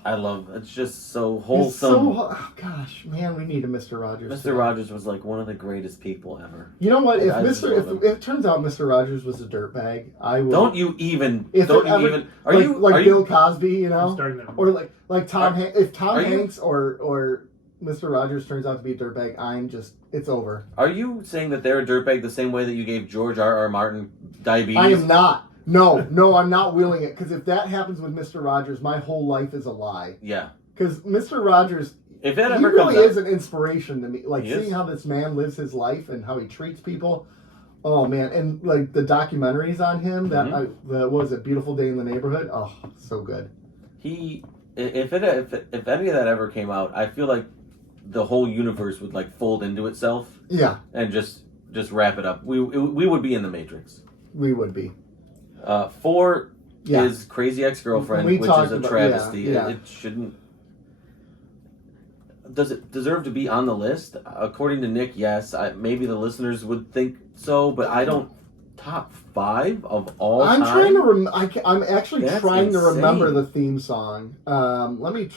I love it's just so He's wholesome. oh gosh, man, we need a Mr. Rogers. Mr. Rogers was like one of the greatest people ever. You know what? If If it turns out Mr. Rogers was a dirtbag, I would. Don't you even? Are Bill Cosby? You know, starting there. or like Tom. If Tom Hanks or Mr. Rogers turns out to be a dirtbag, it's over. Are you saying that they're a dirtbag the same way that you gave George R.R. Martin diabetes? I am not. No, I'm not wheeling it. Because if that happens with Mr. Rogers, my whole life is a lie. Yeah. Because Mr. Rogers, if that he ever really comes is an inspiration to me. Like, seeing how this man lives his life and how he treats people. Oh, man. And, like, the documentaries on him, that was a Beautiful Day in the Neighborhood. Oh, so good. If any of that ever came out, I feel like the whole universe would like fold into itself. Yeah. And just wrap it up. We would be in the Matrix. We would be. 4 is Crazy Ex-Girlfriend, which is a travesty. Yeah. It shouldn't. Does it deserve to be on the list? According to Nick, yes. Maybe the listeners would think so, but I don't. Top 5 of all time? Trying to I'm actually That's trying to insane. remember the theme song. Let me.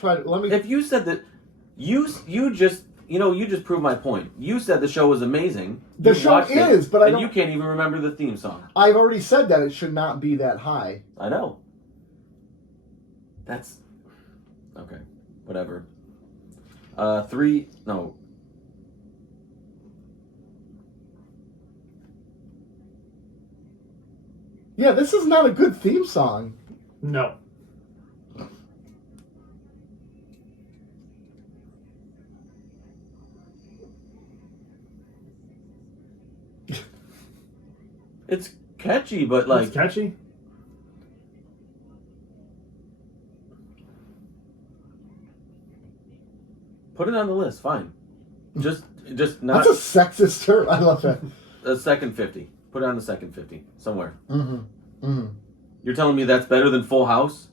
If you said that, you just proved my point. You said the show was amazing. The show is, but you can't even remember the theme song. I've already said that it should not be that high. I know. That's okay. Whatever. 3. No. Yeah, this is not a good theme song. No. It's catchy, but like It's catchy. put it on the list. Fine. Just not That's a sexist term. I love that. a second 50. Put it on the second 50 somewhere. Mm-hmm. You're telling me that's better than Full House?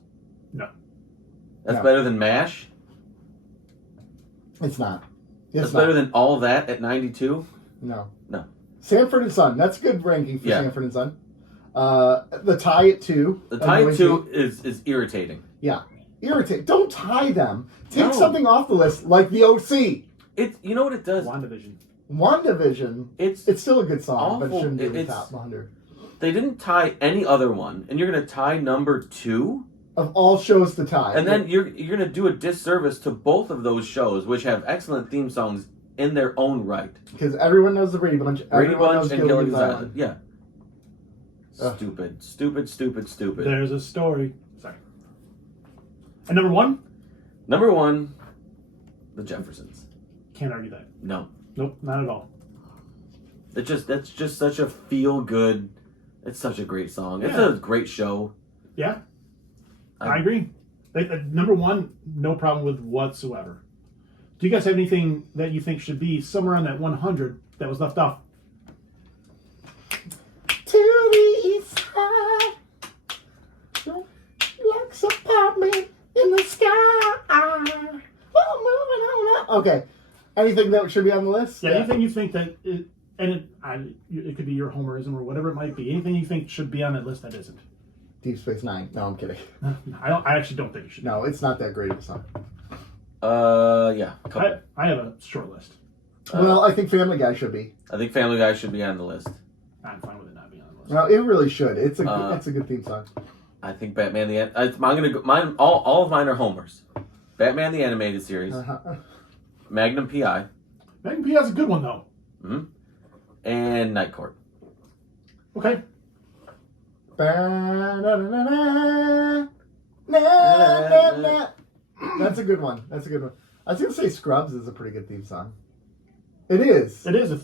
No. That's better than MASH? It's not. That's better than All That at 92? No. No. Sanford and Son. That's good ranking for Yeah. Sanford and Son. The tie at 2. The tie at 2 is irritating. Yeah. Irritate. Don't tie them. Take No. something off the list, like the OC. You know what it does? WandaVision. WandaVision. It's still a good song, but it awful. shouldn't be in the It's- top 100. They didn't tie any other one, and you're gonna tie number 2, Of all shows to tie. and then you're gonna do a disservice to both of those shows, which have excellent theme songs in their own right. Because everyone knows the Brady Bunch. Brady Everyone Bunch knows and Gilligan's Gilligan's Island. Island. Yeah. Ugh. Stupid. There's a story. Sorry. And number 1? Number 1, The Jeffersons. Can't argue that. No. Nope, not at all. That's just such a feel good. It's such a great song. It's Yeah. a great show. Yeah, I agree. Number 1, no problem with whatsoever. Do you guys have anything that you think should be somewhere on that 100 that was left off? To the east side, like apartment in the sky. Oh, moving on up. Okay. Anything that should be on the list? Yeah, anything you think that, it could be your homerism or whatever it might be. Anything you think should be on that list that isn't. Deep Space Nine. No, I'm kidding. I actually don't think it should. No, it's not that great of a song. Yeah. A couple. I have a short list. Well, I think Family Guy should be. I think Family Guy should be on the list. I'm fine with it not being on the list. No, it really should. It's a good theme song. I think Batman the I'm gonna go, mine. All of mine are homers. Batman the Animated Series, Magnum PI, Magnum P.I. is a good one though. and Night Court. Okay. That's a good one. I was gonna say Scrubs is a pretty good theme song. It is. It is a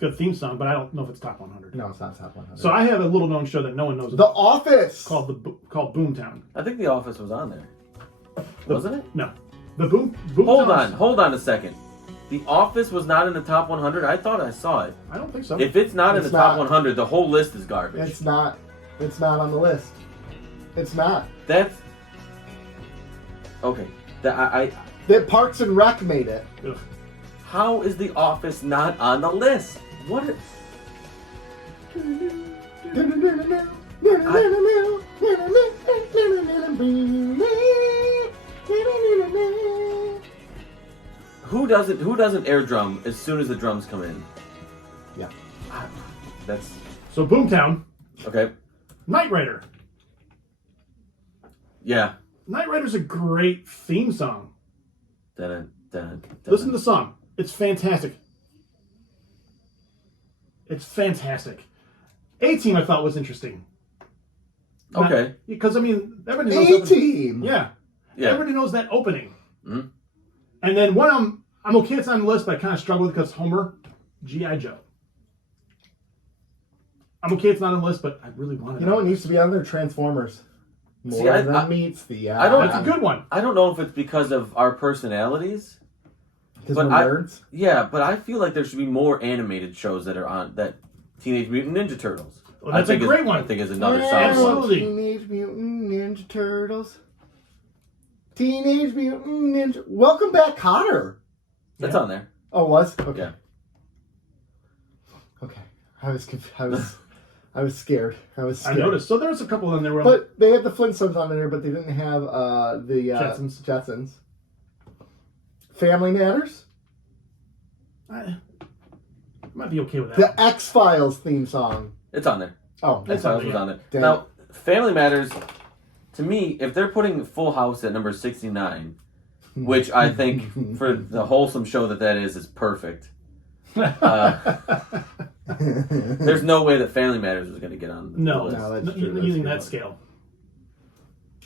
good theme song, but I don't know if it's top 100. No, it's not top 100. So I have a little known show that no one knows The about Office. called Boomtown. I think The Office was on there, wasn't it? No, the Boomtown. Hold on a second. The Office was not in the top 100. I thought I saw it. I don't think so. If it's not in It's the top not. 100, the whole list is garbage. It's not on the list. It's not. That's okay. That Parks and Rec made it. Ugh. How is The Office not on the list? What? Who doesn't air drum as soon as the drums come in? Yeah. That's So Boomtown, okay. Knight Rider. Yeah. Knight Rider's a great theme song. Dun, Listen to the song. It's fantastic. It's fantastic. A-Team I thought was interesting. Okay. Because, I mean, everybody knows... A-Team! Yeah. Everybody knows that opening. Mm-hmm. And then I'm okay it's on the list, but I kind of struggle with because Homer, G.I. Joe. I'm okay it's not on the list, but I really want it. You know what needs to be on there? Transformers. More than meets the eye. I don't. That's a good one. I don't know if it's because of our personalities. Because we're nerds? Yeah, but I feel like there should be more animated shows that are on that. Teenage Mutant Ninja Turtles. Well, that's a great one. I think is another solid Absolutely. one. Teenage Mutant Ninja Turtles. Teenage Mutant Ninja... Welcome Back, Cotter. That's on there. Oh, it was? Okay. Yeah. Okay. I was scared. I I noticed. So there was a couple on there where... But they had the Flintstones on there, but they didn't have the Jetsons. Family Matters? I might be okay with that. The X-Files theme song. It's on there. Oh, X-Files was on there. Damn. Now, Family Matters, to me, if they're putting Full House at number 69, which I think for the wholesome show that is perfect. There's no way that Family Matters was going to get on the list. No, that's true. Using that scale.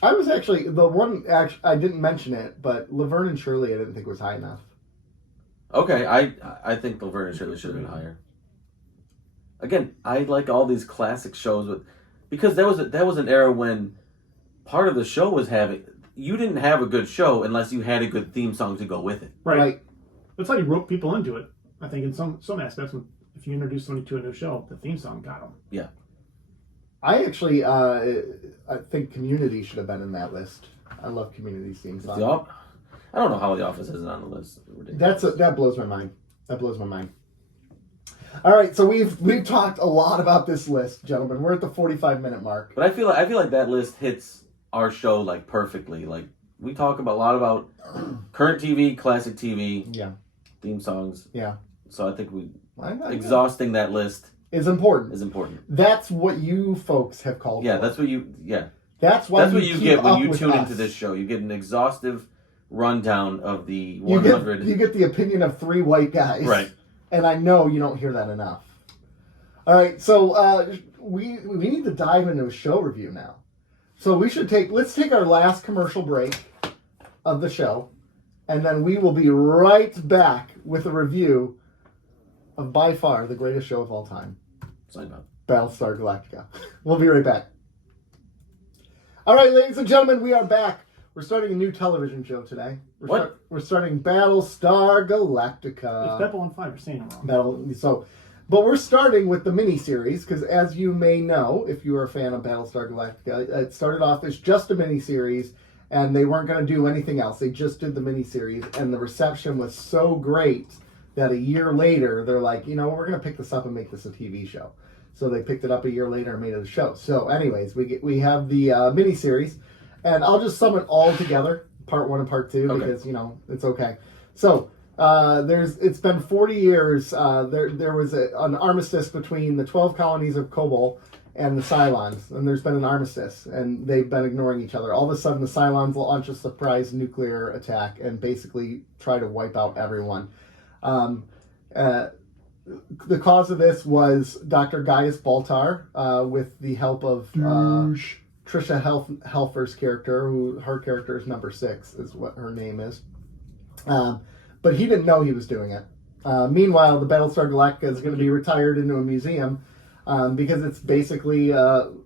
I was actually, the one, I didn't mention it, but Laverne and Shirley I didn't think was high enough. Okay, I think Laverne and Shirley should have been higher. Again, I like all these classic shows because that was an era when part of the show was you didn't have a good show unless you had a good theme song to go with it. Right. That's how you rope people into it. I think in some aspects, if you introduce somebody to a new show, the theme song got them. Yeah. I actually, I think Community should have been in that list. I love Community's theme song. I don't know how The Office isn't on the list. That blows my mind. That blows my mind. All right, so we've talked a lot about this list, gentlemen. We're at the 45-minute mark. But I feel like that list hits our show like perfectly. Like we talk a lot about current TV, classic TV, theme songs. Yeah. So I think exhausting that list is important. That's what you folks have called for. That's what you. Yeah. That's what you get when you tune into this show. You get an exhaustive rundown of the 100. You get the opinion of three white guys. Right. And I know you don't hear that enough. All right, so we need to dive into a show review now. So let's take our last commercial break of the show, and then we will be right back with a review of by far the greatest show of all time. Sign up. Battlestar Galactica. We'll be right back. All right, ladies and gentlemen, we are back. We're starting a new television show today. We're starting Battlestar Galactica. It's Babylon 5. You're saying it wrong. But we're starting with the miniseries because, as you may know, if you are a fan of Battlestar Galactica, it started off as just a miniseries, and they weren't going to do anything else. They just did the miniseries, and the reception was so great that a year later they're like, we're going to pick this up and make this a TV show. So they picked it up a year later and made it a show. So, anyways, we have the miniseries. And I'll just sum it all together, part 1 and part 2, because, it's okay. So, it's been 40 years. There was an armistice between the 12 colonies of Kobol and the Cylons. And there's been an armistice, and they've been ignoring each other. All of a sudden, the Cylons launch a surprise nuclear attack and basically try to wipe out everyone. The cause of this was Dr. Gaius Baltar, with the help of... Trisha Helfer's character, her character is number 6, is what her name is. But he didn't know he was doing it. Meanwhile, the Battlestar Galactica is going to be retired into a museum because it's basically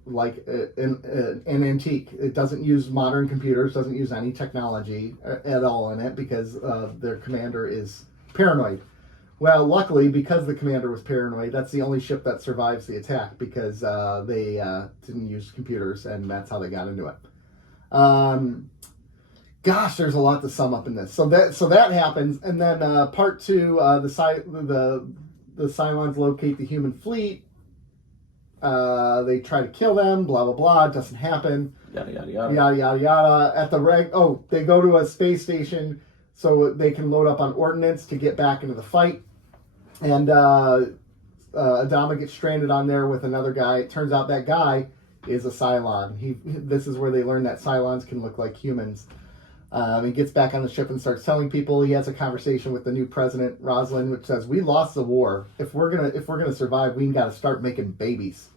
like an antique. It doesn't use modern computers, doesn't use any technology at all in it because their commander is paranoid. Well, luckily, because the commander was paranoid, that's the only ship that survives the attack because they didn't use computers, and that's how they got into it. Gosh, there's a lot to sum up in this. So that happens, and then part 2, the Cylons locate the human fleet. They try to kill them. Blah blah blah. It doesn't happen. Yada yada yada. Yada yada yada. At the they go to a space station so they can load up on ordnance to get back into the fight. And Adama gets stranded on there with another guy. It turns out that guy is a Cylon. This is where they learn that Cylons can look like humans. He gets back on the ship and starts telling people. He has a conversation with the new president, Rosalind, which says, "We lost the war. If we're gonna survive, we got to start making babies."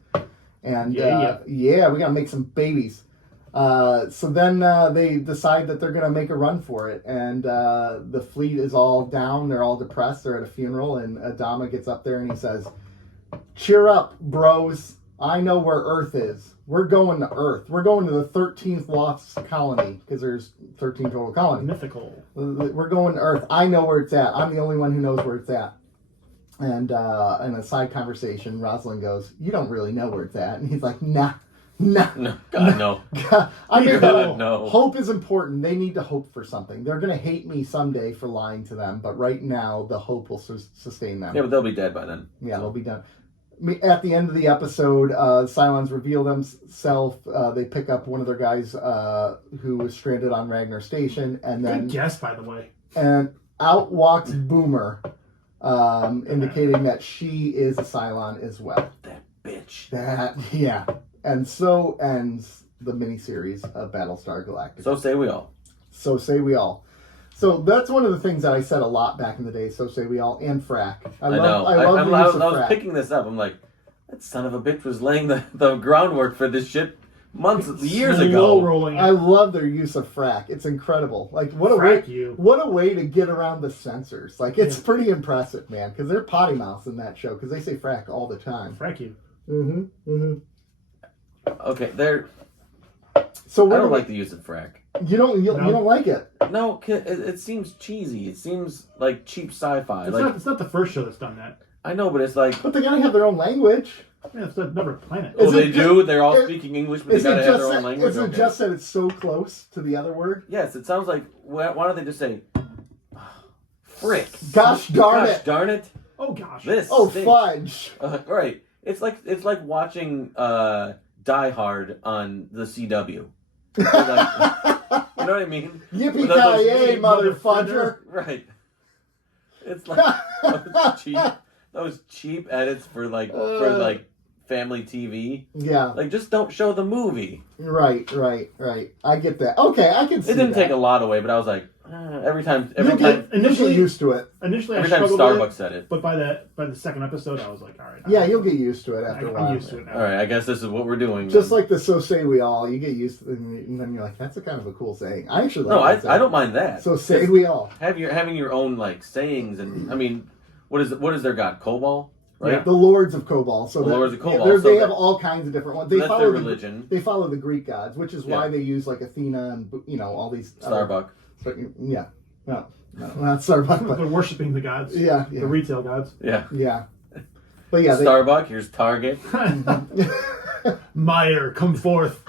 And we got to make some babies. So then they decide that they're gonna make a run for it, and the fleet is all down. They're all depressed. They're at a funeral, and Adama gets up there and he says, "Cheer up, bros. I know where Earth is. We're going to Earth. We're going to the 13th lost colony, because there's 13 total colonies. Mythical. We're going to Earth. I know where it's at. I'm the only one who knows where it's at." And in a side conversation, Rosalind goes, "You don't really know where it's at." And he's like, Nah. No, God, no. I mean, God, no. Hope is important. They need to hope for something. They're going to hate me someday for lying to them, but right now, the hope will sustain them. Yeah, but they'll be dead by then. Yeah, they'll be done. At the end of the episode, Cylons reveal themselves. They pick up one of their guys who was stranded on Ragnar Station, and then Good guess, by the way. And out walks Boomer, indicating that she is a Cylon as well. That bitch. Yeah. And so ends the miniseries of Battlestar Galactica. So say we all. So say we all. So that's one of the things that I said a lot back in the day. So say we all, and frack. I was picking this up. I'm like, that son of a bitch was laying the groundwork for this shit years ago. Rolling. I love their use of frack. It's incredible. Like what a way to get around the censors. Like it's pretty impressive, man. Because they're potty mouths in that show. Because they say frack all the time. Frack you. Okay, So I don't like the use of frack. You don't like it? No, it seems cheesy. It seems like cheap sci-fi. It's not the first show that's done that. I know, but it's like... But they gotta have their own language. Yeah, it's another planet. Oh, they do? They're all speaking English, but they gotta have their own language? Is it just that it's so close to the other word? Yes, it sounds like... Why don't they just say... Frick. Gosh darn it. Oh, gosh. This Oh, stinks. fudge. Right. It's like watching Die Hard on the CW. You know what I mean? Yippee-ki-yay, mother fudger. Right. It's like those cheap edits for family TV. Yeah. Like, just don't show the movie. Right. I get that. Okay, I can see it. Didn't that. take a lot away, but I was like, every time. Initially, get used to it. Initially, every I time struggled Starbucks with it, said it. But by the second episode, I was like, all right. Yeah, you'll get used to it after a while. I'm used to it now. All right, I guess this is what we're doing. Just like the "so say we all," you get used to it, and then you're like, "That's a kind of a cool saying." I actually like I don't mind that. So say we all. Having your own like sayings, and I mean, what is their god? Cobol, right? Yeah, the Lords of Cobol. So the Lords of Cobol. They have all kinds of different ones. They that's follow their religion. They follow the Greek gods, which is why they use like Athena and all these. Starbuck. Yeah. No, not Starbuck. But they're worshiping the gods. Yeah. The retail gods. Yeah. But yeah, Starbuck. Here's Target. Meyer, come forth.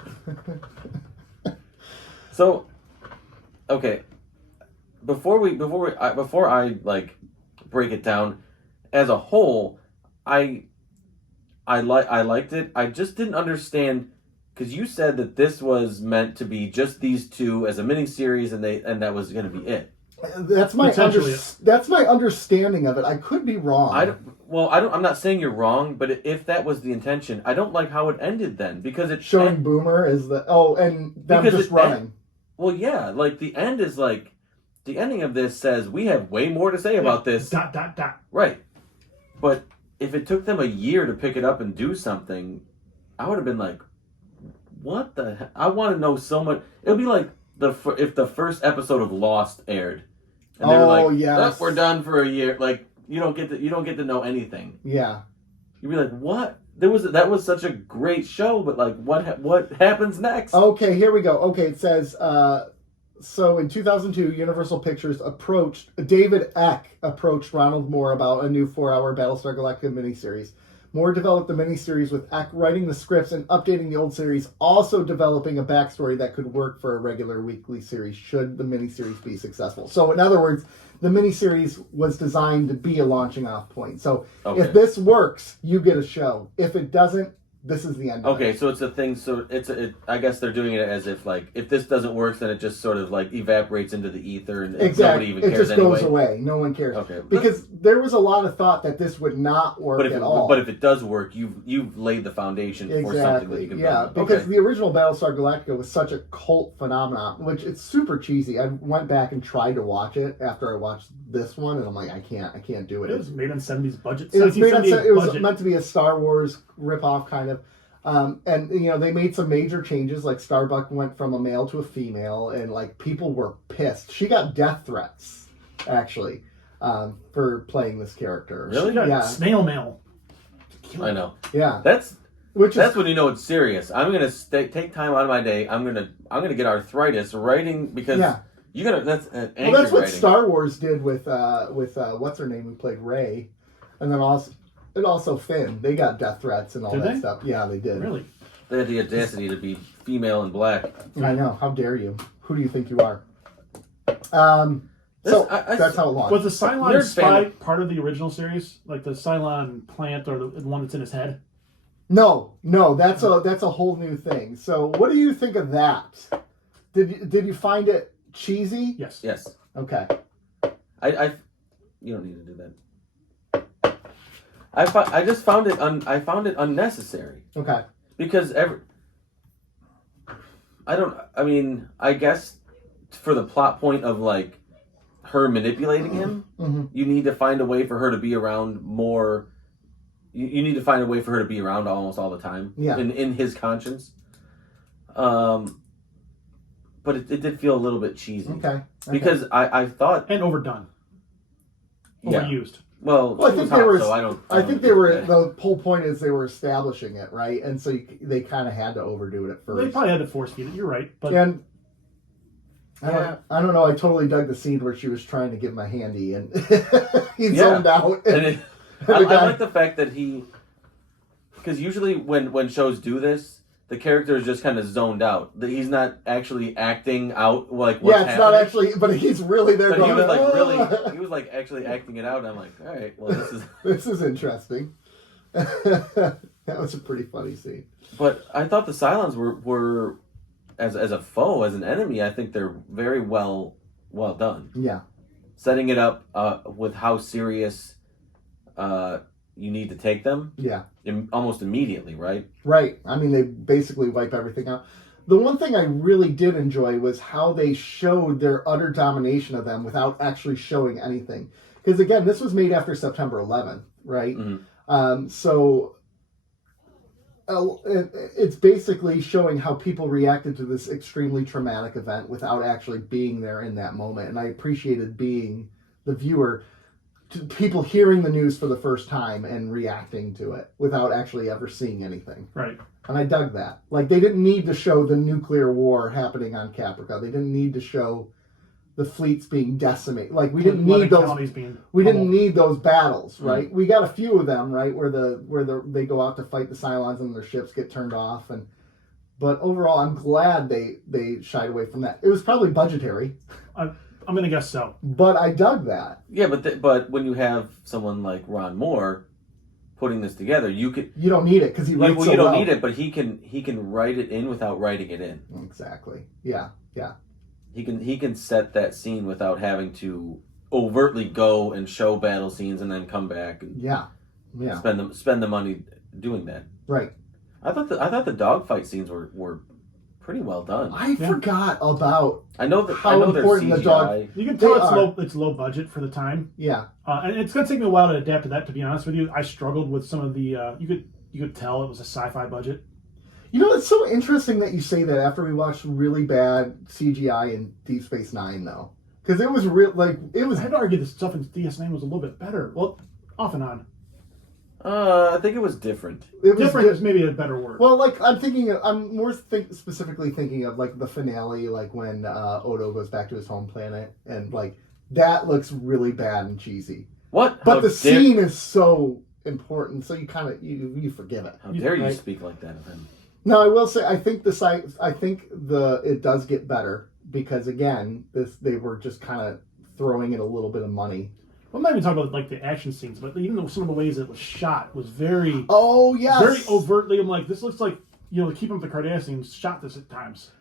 So, okay. Before I like break it down, as a whole, I liked it. I just didn't understand, because you said that this was meant to be just these two as a miniseries, and that was going to be it. That's my understanding of it. I could be wrong. I'm not saying you're wrong, but if that was the intention, I don't like how it ended then, because it showing Boomer as and them just running. Well, yeah, like the end is like the ending of this says we have way more to say about this. ... Right, but if it took them a year to pick it up and do something, I would have been like, what the heck? I want to know so much. It would be like if the first episode of Lost aired, and they were like, yes. We're done for a year. Like you don't get to know anything. Yeah, you'd be like, what? That was such a great show, but like, what happens next? Okay, here we go. Okay, it says. So in 2002, Universal Pictures David Eck approached Ronald Moore about a new 4-hour Battlestar Galactica miniseries. Moore developed the miniseries with Eck writing the scripts and updating the old series, also developing a backstory that could work for a regular weekly series should the miniseries be successful. So in other words, the miniseries was designed to be a launching off point. So if this works, you get a show. If it doesn't, this is the end of Okay, it. so it's a thing. So I guess they're doing it as if like if this doesn't work, then it just sort of like evaporates into the ether, and Exactly. nobody even It cares just anyway. goes away. No one cares. Okay, Because there was a lot of thought that this would not work at all. But if it does work, you've laid the foundation for something that you can build. Because the original Battlestar Galactica was such a cult phenomenon, which it's super cheesy. I went back and tried to watch it after I watched this one, and I'm like, I can't do it. It was made on 70s budget. It was, it was budget. meant to be a Star Wars ripoff kind of. And they made some major changes, like Starbuck went from a male to a female, and like people were pissed. She got death threats, actually, for playing this character. Really? She got Yeah. snail mail. I know. Yeah, That's which that's is when you know it's serious. I'm gonna take time out of my day. I'm gonna get arthritis writing because you gotta. That's angry well, that's what writing. Star Wars did with what's her name who played Rey, and then also Finn. They got death threats and all Did that they? stuff. Yeah, they did. Really? They had the audacity to be female and black. I know. How dare you? Who do you think you are? So that's how it launched. Was the Cylon Nerd spy fan. part of the original series? Like the Cylon plant or the one that's in his head? No, that's a whole new thing. So, what do you think of that? Did you find it cheesy? Yes. Yes. Okay. I you don't need to do that. I just found it I found it unnecessary Okay. because I guess for the plot point of like her manipulating him, Mm-hmm. you need to find a way for her to be around more. You need to find a way for her to be around almost all the time. Yeah. In his conscience. But it did feel a little bit cheesy. Okay. Because I thought And overdone. Yeah. Overused. well I she think was they hot, were. so I don't. I think they were. The whole point is they were establishing it, right? And so they kind of had to overdo it at first. They probably had to force feed it. You're right. But And I don't know. I totally dug the scene where she was trying to give him a handy, and he zoned out. And I like the fact that because usually when shows do this, the character is just kind of zoned out. That he's not actually acting out like what's it's happening. not actually, but he's really there. But going, he was like "Ah." he was like actually acting it out. And I'm like, all right, well this is. This is interesting. That was a pretty funny scene. But I thought the Cylons were as a foe, as an enemy. I think they're very well done. Yeah. Setting it up with how serious you need to take them. Yeah. Almost immediately, right? Right. I mean, they basically wipe everything out. The one thing I really did enjoy was how they showed their utter domination of them without actually showing anything. Because again, this was made after September 11th, right? Mm-hmm. So it's basically showing how people reacted to this extremely traumatic event without actually being there in that moment. And I appreciated being the viewer, to people hearing the news for the first time and reacting to it without actually ever seeing anything. right. And I dug that. Like, they didn't need to show the nuclear war happening on Caprica. They didn't need to show the fleets being decimated. Like, we didn't need those. We didn't need those battles, right? We got a few of them, right, where they go out to fight the Cylons and their ships get turned off. But overall, I'm glad they shied away from that. It was probably budgetary, I'm going to guess so. but I dug that. Yeah, but when you have someone like Ron Moore putting this together, you don't need it because he writes so you don't well. need it, but he can write it in without writing it in. Exactly. Yeah. He can set that scene without having to overtly go and show battle scenes and then come back and spend the money doing that. Right. I thought the dogfight scenes were pretty well done. I forgot about I know how they're important the CGI. dog. You can tell They it's low budget for the time. Yeah. And it's going to take me a while to adapt to that, to be honest with you. I struggled with some of the... you could tell it was a sci-fi budget. You know, it's so interesting that you say that after we watched really bad CGI in Deep Space Nine, though. Because it was real, I had to argue the stuff in DS9 was a little bit better. Well, off and on. I think it was different. It was Different is maybe a better word. Well, I'm more specifically thinking of like the finale, like when Odo goes back to his home planet, and like that looks really bad and cheesy. What? But the scene is so important, so you kind of you forgive it. How dare you right? speak like that of him? No, I will say I think it does get better because again, they were just kind of throwing in a little bit of money. I'm not even talking about like the action scenes, but even though some of the ways it was shot was very, Oh yes, very overtly. I'm like, this looks like Keeping Up with the Kardashians shot this at times.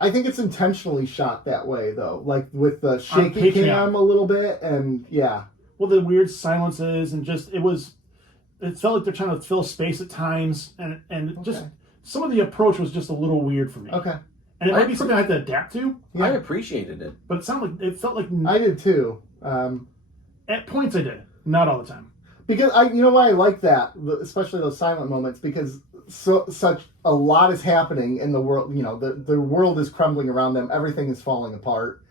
I think it's intentionally shot that way though, like with the shaky cam a little bit, and yeah. Well, the weird silences and just it felt like they're trying to fill space at times, and just some of the approach was just a little weird for me. Okay. And it might be something I have to adapt to. Yeah. I appreciated it, but it felt like I did too. At points I did, not all the time. Because you know why I like that, especially those silent moments, because such a lot is happening in the world. The world is crumbling around them. Everything is falling apart,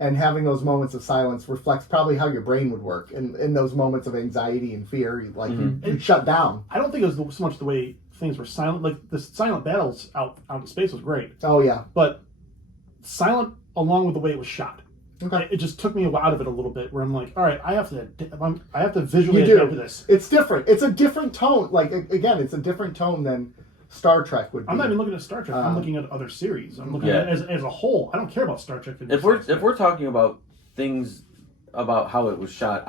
and having those moments of silence reflects probably how your brain would work. And in those moments of anxiety and fear, you shut down. I don't think it was so much the way things were silent. Like the silent battles out in space was great. Oh yeah, but silent along with the way it was shot. Okay. It just took me out of it a little bit, where I'm like, all right, I have to visually adapt to this. It's different. It's a different tone. Like again, it's a different tone than Star Trek would be. I'm not even looking at Star Trek. I'm looking at other series. I'm looking at it as a whole. I don't care about Star Trek. If we're talking about things about how it was shot,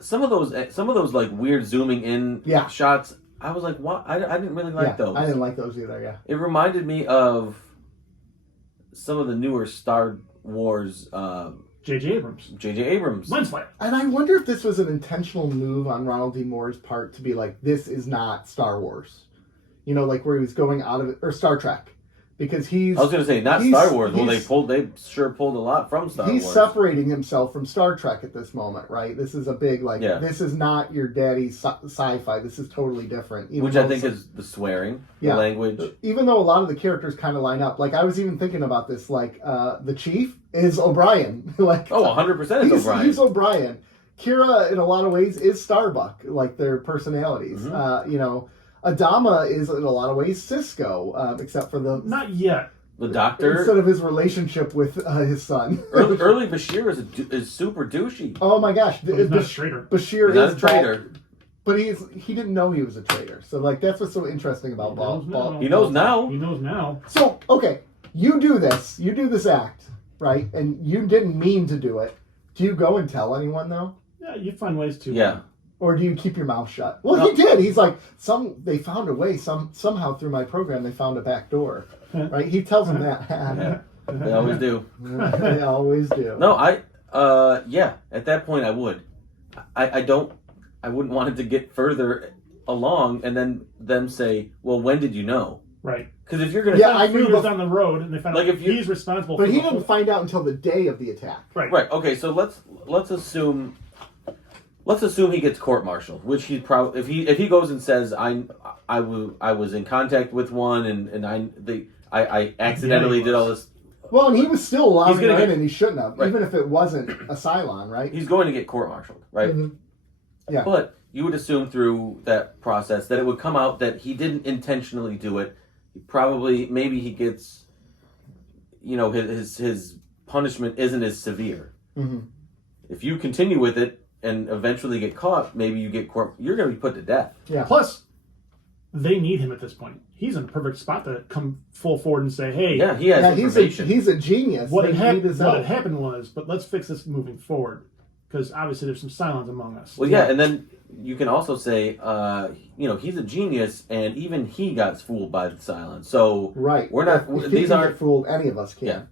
some of those like weird zooming in shots, I was like, what? I didn't really like those. I didn't like those either. Yeah. It reminded me of some of the newer Star Wars. J.J. Abrams. Lens flare. And I wonder if this was an intentional move on Ronald D. Moore's part to be like, this is not Star Wars. Like where he was going out of it, or Star Trek. Because I was going to say, not Star Wars. Well, they sure pulled a lot from Star Wars. He's separating himself from Star Trek at this moment, right? This is a big, this is not your daddy's sci-fi. This is totally different. Which I think is the swearing, the language. Even though a lot of the characters kind of line up. Like, I was even thinking about this, the Chief is O'Brien. 100% is O'Brien. He's O'Brien. Kira, in a lot of ways, is Starbuck, like their personalities. Mm-hmm. Adama is in a lot of ways Cisco, except for the not yet the doctor instead of his relationship with his son. early Bashir is super douchey. Oh my gosh, he's not a traitor. Bashir is a traitor, but he didn't know he was a traitor. So that's what's so interesting about Ball. He knows now. He knows now. So okay, you do this act, right? And you didn't mean to do it. Do you go and tell anyone though? Yeah, you find ways to. Yeah. Or do you keep your mouth shut? Well, no. He did. He's like, they found a way. Somehow through my program, they found a back door. Right? He tells them that. They always do. They always do. No, at that point I would. I wouldn't want it to get further along and then them say, well, when did you know? Right. Because if you're going to... Yeah, I knew down the road and they found out he's responsible but he didn't find out until the day of the attack. Right. Right. Okay, so let's assume... Let's assume he gets court-martialed, which he probably if he goes and says I was in contact with one and I accidentally did all this. Well, and he was still allowing it in, and he shouldn't have, even if it wasn't a Cylon, right? He's going to get court-martialed, right? Mm-hmm. Yeah. But you would assume through that process that it would come out that he didn't intentionally do it. Maybe he gets, his punishment isn't as severe. Mm-hmm. If you continue with it and eventually get caught, maybe you get you're going to be put to death. Yeah. Plus, they need him at this point. He's in a perfect spot to come full forward and say, "Hey, yeah, he has information. He's a genius. What had happened was, but let's fix this moving forward, because obviously there's some silence among us." Well, yeah, and then you can also say, he's a genius, and even he got fooled by the silence. So right, we're not. If these aren't fooled. Any of us can. Yeah.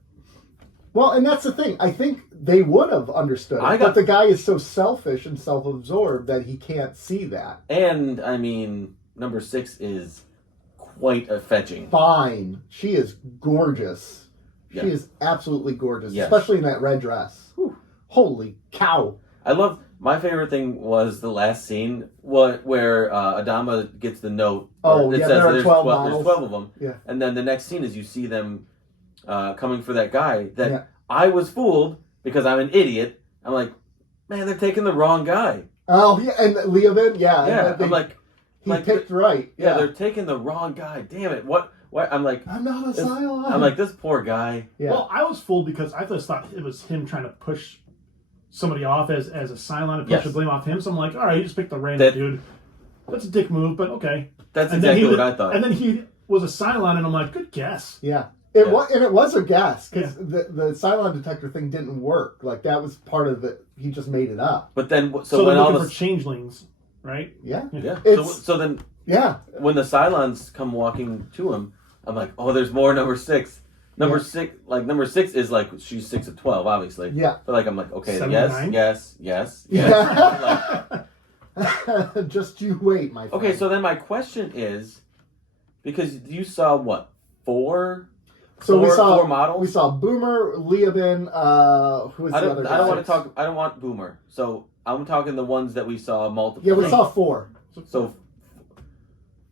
Well, and that's the thing. I think they would have understood it, but the guy is so selfish and self-absorbed that he can't see that. And, I mean, number 6 is quite a fetching. Fine. She is gorgeous. Yeah. She is absolutely gorgeous, especially in that red dress. Whew. Holy cow. My favorite thing was the last scene where Adama gets the note. Oh, it says there are 12 there's 12 of them. Yeah. And then the next scene is you see them coming for that guy I was fooled because I'm an idiot. I'm like, man, they're taking the wrong guy. Oh, yeah, and Leovid, I'm like... He picked right. Yeah, they're taking the wrong guy. Damn it. What? I'm like... I'm not a Cylon. I'm like, this poor guy. Yeah. Well, I was fooled because I just thought it was him trying to push somebody off as a Cylon and push the blame off him. So I'm like, all right, you just picked the random dude. That's a dick move, but okay. That's exactly what I thought. And then he was a Cylon, and I'm like, good guess. Yeah. It was, and it was a guess because the Cylon detector thing didn't work. Like that was part of it. He just made it up. But then, So when they're all looking the for changelings, right? Yeah. yeah, It's- so then Yeah. when the Cylons come walking to him, I'm like, oh, there's more number 6. Number 6, like number 6 is like she's 6 of 12, obviously. Yeah. But like I'm like, okay, 7 yes, to 9? yes. Like, Just you wait, my friend. okay, so then my question is, because you saw what 4? So we saw 4 models. We saw Boomer, Leoben. Who was the other guy? I don't want to talk. I don't want Boomer. So I'm talking the ones that we saw multiple. Yeah, we times. saw 4. So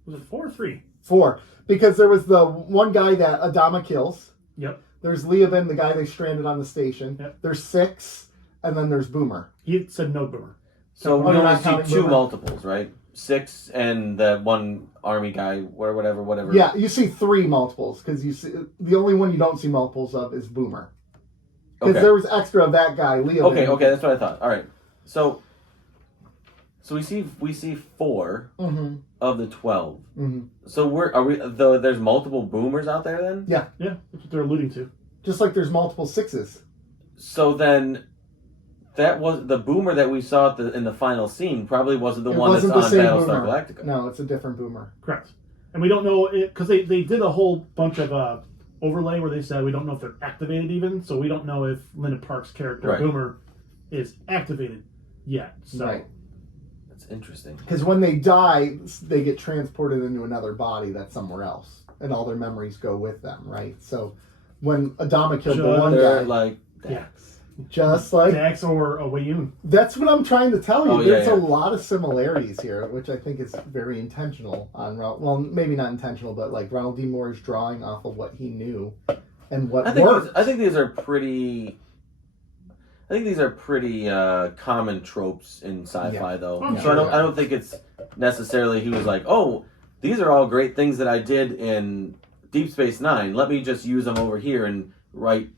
Was it 4 or 3? 4 because there was the one guy that Adama kills. Yep. There's Leoben, the guy they stranded on the station. Yep. There's 6, and then there's Boomer. He said no boomer. So Oh, we you're only not see counting 2 Boomer? multiples, right? 6 and the one army guy, or whatever. Yeah, you see 3 multiples because you see the only one you don't see multiples of is Boomer. Because Okay. there was extra of that guy, Leoben. Okay, that's what I thought. All right. So we see 4 Mm-hmm. of the 12. Mm-hmm. So there's multiple Boomers out there then? Yeah, that's what they're alluding to. Just like there's multiple 6s. So then that was the Boomer that we saw in the final scene. Probably wasn't the It one that's wasn't the on same Battlestar Boomer. Galactica. No, it's a different Boomer. Correct. And we don't know it because they did a whole bunch of overlay where they said we don't know if they're activated even, so we don't know if Linda Park's character Right. Boomer is activated yet. So Right. That's interesting. Because when they die, they get transported into another body that's somewhere else, and all their memories go with them, right? So when Adama killed the one They're guy, like Yeah. just like Dax or a Wayun. that's what I'm trying to tell you. Oh, yeah, There's yeah. a lot of similarities here, which I think is very intentional on well, maybe not intentional, but like Ronald D. Moore is drawing off of what he knew and what worked. I think these are pretty. Common tropes in sci-fi, Yeah. though. Oh, So sure. I don't think it's necessarily he was like, oh, these are all great things that I did in Deep Space Nine. Let me just use them over here and write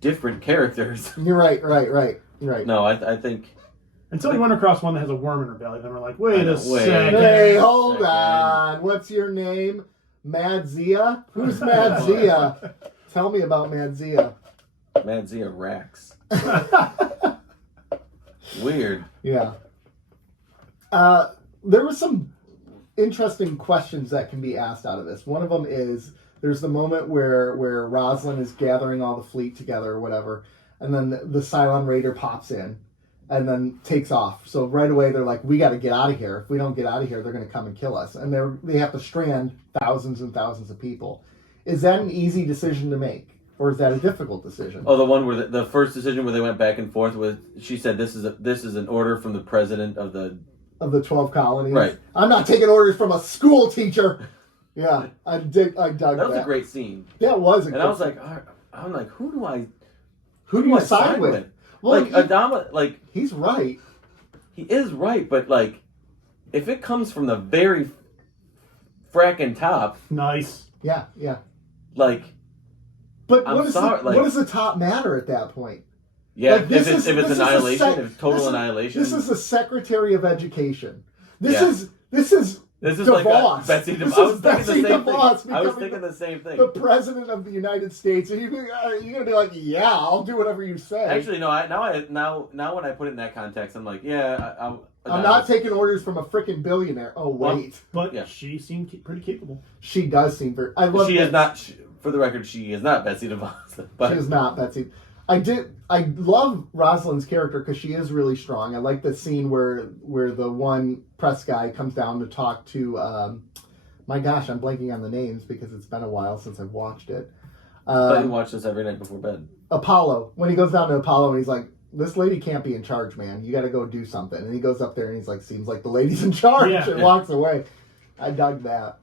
different characters. You're right. No, I think. Until we run across one that has a worm in her belly, then we're like, wait a Wait. second. Hey, hold Second. on. What's your name? Mad Zia? Who's Mad Zia? Tell me about Mad Zia. Mad Zia Rax. Weird. Yeah. There were some interesting questions that can be asked out of this. One of them is there's the moment where Roslin is gathering all the fleet together or whatever, and then the Cylon Raider pops in and then takes off. So right away they're like, we got to get out of here. If we don't get out of here, they're going to come and kill us. And they have to strand thousands and thousands of people. Is that an easy decision to make? Or is that a difficult decision? Oh, the one where the first decision where they went back and forth with. She said, "This is an order from the president of the." Of the 12 colonies. Right. I'm not taking orders from a school teacher. Yeah, I dug that. That was a great scene, That was a and good I was like, I'm like, who do I you side with? Well, like Adama, like he's right. he is right, but like if it comes from the very fracking top, Nice. Yeah. like But I'm what sorry, what does the top matter at that point? yeah, Like, this if is it's the annihilation, sec- if it's total this is- annihilation, This is the Secretary of Education. This Yeah. is this is like DeVos. Betsy This DeVos. I is was thinking Betsy the same DeVos thing. I was becoming thinking the same thing. the president of the United States, and you're gonna be like, yeah, I'll do whatever you say. Actually, no. Now when I put it in that context, I'm like, yeah, I'm not taking orders from a freaking billionaire. Oh wait, But Yeah. she seemed pretty capable. she does seem very. I love. She is that- not. For the record, she is not Betsy DeVos. But She is not Betsy. I love Rosalind's character because she is really strong. I like the scene where the one press guy comes down to talk to. My gosh, I'm blanking on the names because it's been a while since I've watched it. I thought you watched this every night before bed. Apollo. When he goes down to Apollo and he's like, "This lady can't be in charge, man. You got to go do something." And he goes up there and he's like, "Seems like the lady's in charge," and walks away. I dug that.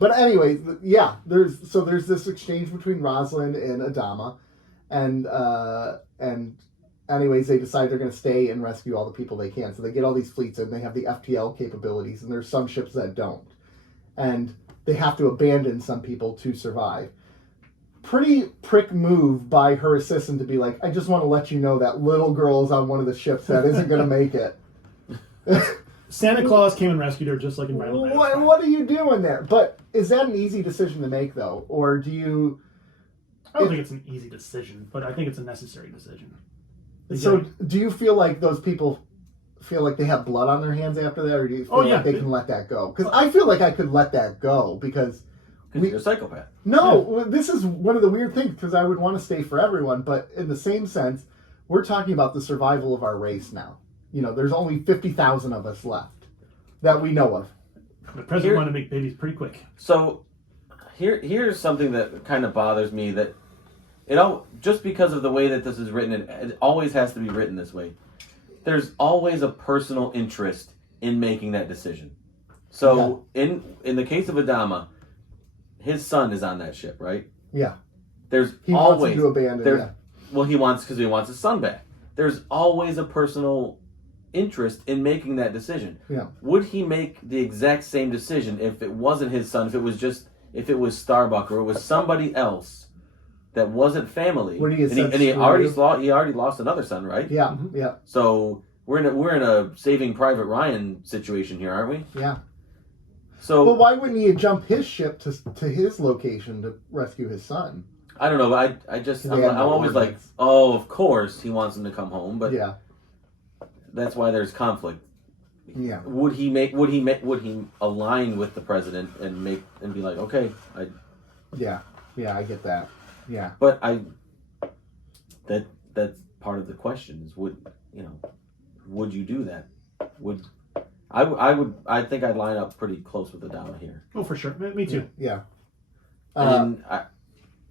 But anyway, yeah. There's this exchange between Rosalind and Adama, and anyways, they decide they're going to stay and rescue all the people they can. So they get all these fleets in. They have the FTL capabilities, and there's some ships that don't, and they have to abandon some people to survive. Pretty prick move by her assistant to be like, I just want to let you know that little girl is on one of the ships that isn't going to make it. Santa Claus came and rescued her, just like in Battlestar Galactica. What are you doing there? But is that an easy decision to make, though? Or do you... I don't think it's an easy decision, but I think it's a necessary decision. So do you feel like those people feel like they have blood on their hands after that, or do you feel like they can let that go? Because I feel like I could let that go, because you're a psychopath. No, this is one of the weird things, because I would want to stay for everyone, but in the same sense, we're talking about the survival of our race now. You know, there's only 50,000 of us left that we know of. The president wanted to make babies pretty quick. So here's something that kind of bothers me, that just because of the way that this is written, and it always has to be written this way, there's always a personal interest in making that decision. So in the case of Adama, his son is on that ship, right? Yeah. He wants him to abandon. Well, because he wants his son back. There's always a personal interest in making that decision. Yeah. Would he make the exact same decision if it wasn't his son? If it was Starbuck, or it was somebody else that wasn't family? He already lost another son, right? Yeah. Yeah. So we're in a Saving Private Ryan situation here, aren't we? Yeah. So, but why wouldn't he jump his ship to his location to rescue his son? I don't know. I'm always like, oh, of course he wants him to come home, but that's why there's conflict. Yeah. Would he align with the president and be like, okay, Yeah, I get that. Yeah. But that's part of the question is, would you do that? I think I'd line up pretty close with Adama here. Oh, for sure. Me too. Yeah.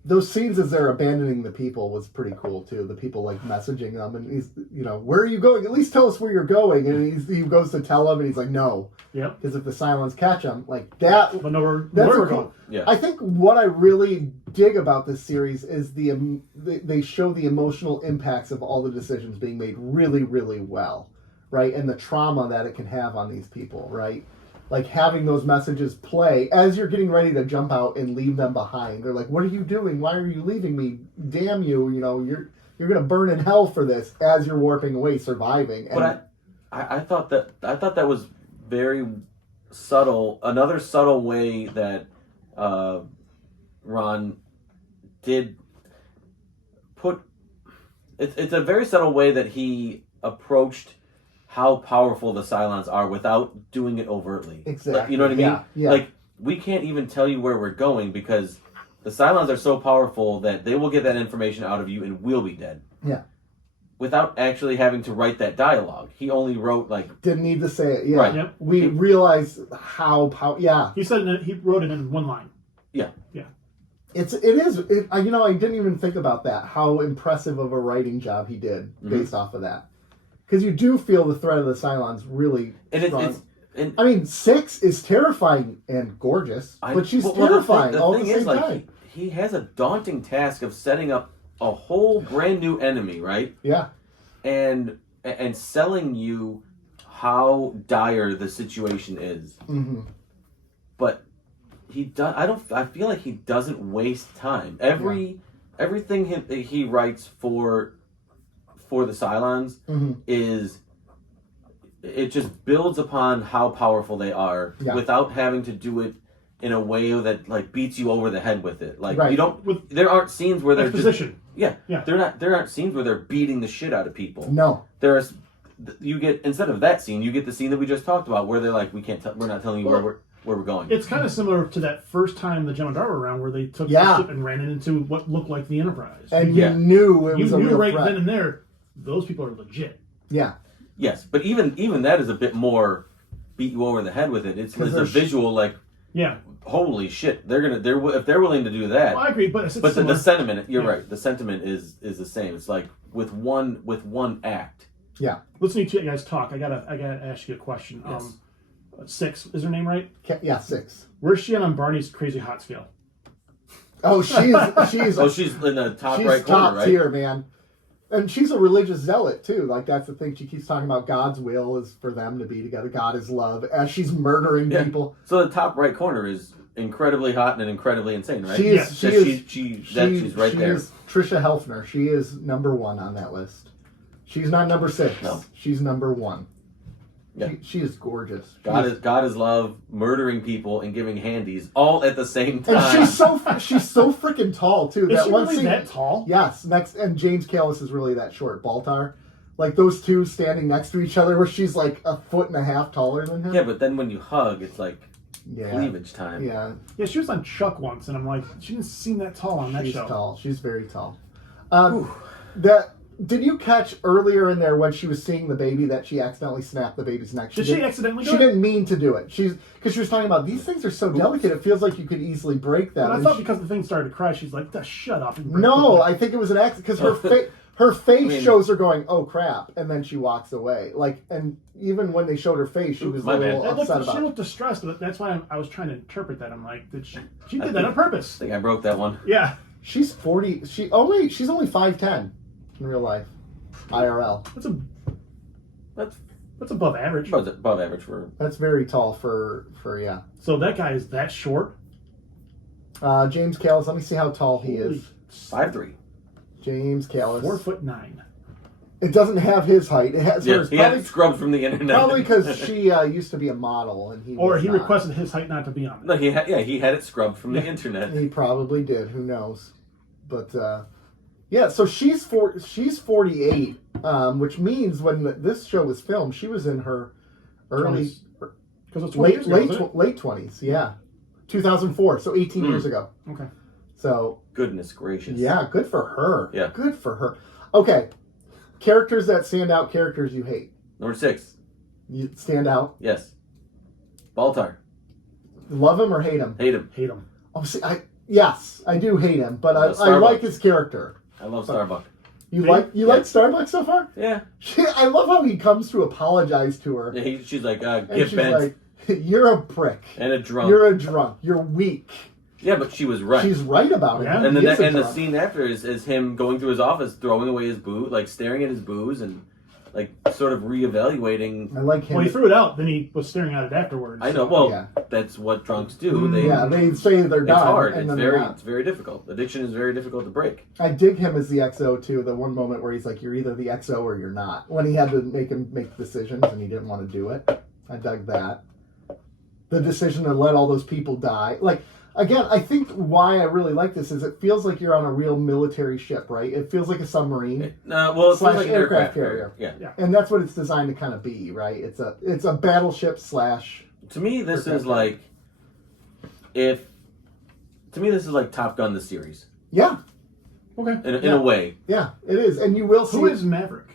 Those scenes as they're abandoning the people was pretty cool too. The people like messaging them, and he's, where are you going? At least tell us where you're going. And he goes to tell them, and he's like, no. Yep. Because if the Cylons catch him, like that. But no, we're going. Yeah. I think what I really dig about this series is they show the emotional impacts of all the decisions being made really, really well, right? And the trauma that it can have on these people, right? Like having those messages play as you're getting ready to jump out and leave them behind. They're like, "What are you doing? Why are you leaving me? Damn you! You're gonna burn in hell for this." As you're warping away, surviving. And but I thought that was very subtle. Another subtle way that Ron did put it's a very subtle way that he approached how powerful the Cylons are without doing it overtly. Exactly. You know what I mean? Yeah. Like, we can't even tell you where we're going because the Cylons are so powerful that they will get that information out of you and we'll be dead. Yeah. Without actually having to write that dialogue. He only wrote, didn't need to say it. Yeah. Right. Yep. We realize how yeah. He wrote it in one line. Yeah. Yeah. I didn't even think about that. How impressive of a writing job he did based off of that. Because you do feel the threat of the Cylons really strong. 6 is terrifying and gorgeous, but she's terrifying all at the same time. He has a daunting task of setting up a whole brand new enemy, right? Yeah. And selling you how dire the situation is. Mm-hmm. But he does. I feel like he doesn't waste time. Everything he writes for the Cylons it just builds upon how powerful they are without having to do it in a way that beats you over the head with it. You don't. There aren't scenes where they're exposition. There aren't scenes where they're beating the shit out of people. No. You get, instead of that scene, you get the scene that we just talked about where they're like, we're not telling you where we're going. It's kind of similar to that first time the Jem'Hadar were around, where they took the ship and ran it into what looked like the Enterprise. And you knew it was a real right threat. then and there, those people are legit. Yeah. Yes, but even that is a bit more beat you over the head with it. It's a visual holy shit, if they're willing to do that. Well, I agree, but the sentiment, you're right. The sentiment is the same. It's like with one act. Yeah. Listening to you guys talk, I gotta ask you a question. Yes. 6 is her name, right? Yeah, 6. Where's she on Barney's crazy hot scale? Oh, she's she's in the top right corner, right? She's top tier, man. And she's a religious zealot too. That's the thing. She keeps talking about God's will is for them to be together. God is love. As she's murdering people. So the top right corner is incredibly hot and incredibly insane, right? She's right there. Is Trisha Helfner. She is number 1 on that list. She's not number 6. No. She's number 1. Yeah. She is gorgeous. God is love, murdering people and giving handies all at the same time. And she's so freaking tall too. Is that she one really scene, that tall? Yes. And James Callis is really that short. Baltar, like those two standing next to each other, where she's like 1.5 feet taller than him. Yeah, but then when you hug, it's like Yeah. cleavage time. Yeah. Yeah, she was on Chuck once, and I'm like, she didn't seem that tall on that She's show. tall. She's very tall. Did you catch earlier in there when she was seeing the baby that she accidentally snapped the baby's neck? Did she accidentally do She it? didn't mean to do it. Because she was talking about these things are so delicate. It feels like you could easily break them. But I And thought because the thing started to cry, she's like, shut up. And break no, the I think it was an accident because her face shows her going, "Oh crap," and then she walks away. Like, and even when they showed her face, she was a little upset about She it. looked distressed, but that's why I was trying to interpret that. I'm like, did she did that on purpose? I think I broke that one. Yeah. She's 40. She's only 5'10" in real life, IRL. That's above average. Above average for. That's very tall for yeah. So that guy is that short? James Callis. Let me see how tall he is. 5'3". James Callis. 4'9". It doesn't have his height. It has hers. He had it scrubbed from the internet. Probably because she used to be a model and he. Or he not. requested his height not to be on it. No, he had it scrubbed from the internet. He probably did. Who knows? But yeah. So she's 48, which means when this show was filmed, she was in her early, because it's 20 years ago, late 20s. Yeah, 2004. So 18 years ago. Okay. So Goodness gracious. yeah, good for her. Yeah. Good for her. Okay. Characters that stand out, characters you hate. Number 6. You stand out. Yes. Baltar. Love him or hate him? Hate him. Hate him. Oh, see, yes, I do hate him, but I Starbuck. like his character. I love Starbuck. You like Starbucks so far? Yeah. I love how he comes to apologize to her. Yeah, she's like, And get she's bent like, "You're a prick. and a drunk. You're a drunk. You're weak." Yeah, but she was right. She's right about it. Yeah. and He is a the drunk. scene after is him going through his office, throwing away his booze, like staring at his booze and like sort of reevaluating. I like him. Well, he threw it out, then he was staring at it afterwards. I know. Well, Yeah. that's what drunks do. They They say they're it's done. hard. And It's then very they're not. it's very difficult. Addiction is very difficult to break. I dig him as the XO too. The one moment where he's like, "You're either the XO or you're not." When he had to make decisions and he didn't want to do it, I dug that. The decision to let all those people die, like. Again, I think why I really like this is it feels like you're on a real military ship, right? It feels like a submarine. Well, it's Slash like an aircraft aircraft carrier. carrier. Yeah. And that's what it's designed to kind of be, right? It's a battleship slash. To me, this Aircraft is like this is like Top Gun the series Yeah, Okay. in a way. yeah, it is, and you will see. Who is Maverick?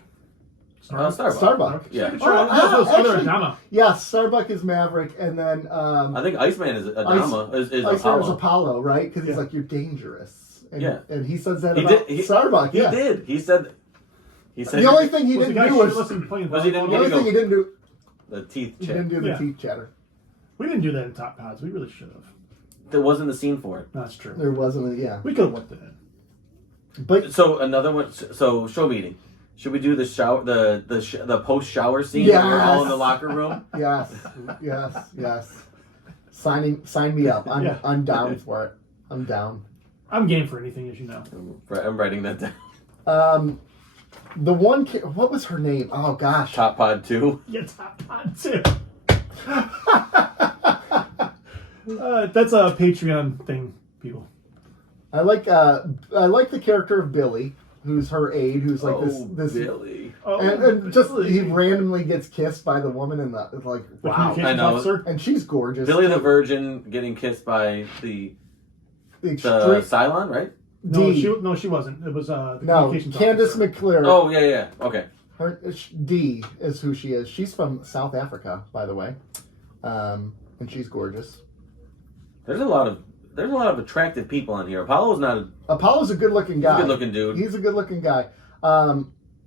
Starbuck. Starbuck? Yeah. Actually- Adama. Yeah, Starbuck is Maverick, and then I think Iceman is Adama. Is Iceman Apollo. is Apollo, right? Because he's Yeah. like, "You're dangerous," and, Yeah. and he says that He about did- Starbuck. He Yeah, did. He said. the only thing he Was the didn't guy do was shirtless and playing Was he volleyball? the only thing he didn't do. the teeth He check. didn't do the Yeah. teeth chatter. We didn't do that in Top Pods. We really should have. There wasn't a scene for it. That's true. There wasn't. Yeah, We could have worked it in. but So another one. So show meeting. Should we do the shower, the post shower scene? Yes. Where we're all in the locker room. yes, yes. Sign me up. Yeah. I'm down for it. I'm down. I'm game for anything, as you know. I'm writing that down. The one, what was her name? Oh gosh. Top Pod 2. Yeah, Top Pod too. That's a Patreon thing, people. I like the character of Billy, who's her aide, who's like this Billy. Oh, and just really? he randomly gets kissed by the woman in the like The wow, communications I know. officer. and she's gorgeous. Billy the Virgin getting kissed by the the Cylon, right? No, D. she wasn't. It was the No, communications Candace officer. McClure. Oh yeah. Okay. Her D is who she is. She's from South Africa, by the way, and she's gorgeous. There's a lot of attractive people on here. Apollo's not a Apollo's a good-looking guy. good-looking dude. He's a good-looking guy.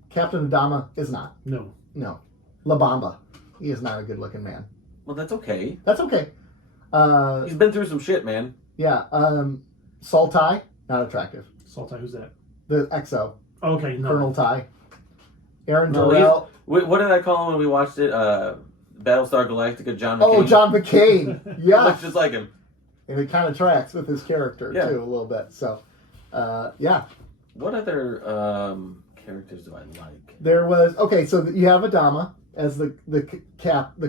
Captain Adama is not. No. No, La Bamba. He is not a good-looking man. Well, that's okay. That's okay. He's been through some shit, man. Yeah. Saltai, not attractive. Saltai, who's that? The XO, Okay, no. Colonel Ty. Aaron No, Durrell. What did I call him when we watched it? Battlestar Galactica. John McCain. Oh, John McCain. He Yeah. looks just like him. And it kind of tracks with his character, Yeah. too, a little bit. So, yeah. What other characters do I like? There was... Okay, so you have Adama, as the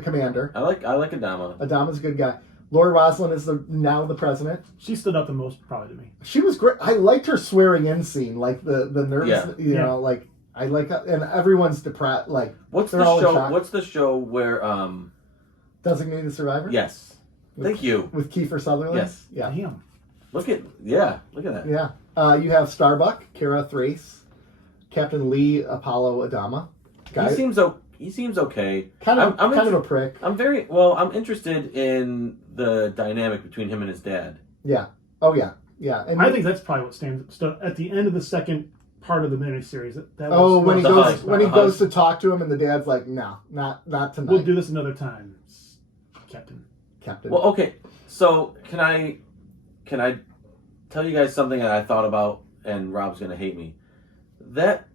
commander. I like Adama. Adama's a good guy. Laura Roslin is now the president. She stood out the most probably to me. She was great. I liked her swearing in scene, like the nervous, Yeah. like I like, and everyone's depressed. Like What's they're the all in show? shock. What's the show where Designated Survivor? Yes. Thank you. With Kiefer Sutherland. Yes. Yeah. Damn. Look at that. Yeah. You have Starbuck, Kara Thrace, Captain Lee, Apollo Adama. He seems okay. Kind of a prick. I'm interested in the dynamic between him and his dad. Yeah. Oh yeah. Yeah. And I think that's probably what stands at the end of the second part of the miniseries. That was when he goes to talk to him and the dad's like, no, not tonight. We'll do this another time, Captain. Well, okay. So can I tell you guys something that I thought about, and Rob's gonna hate me. That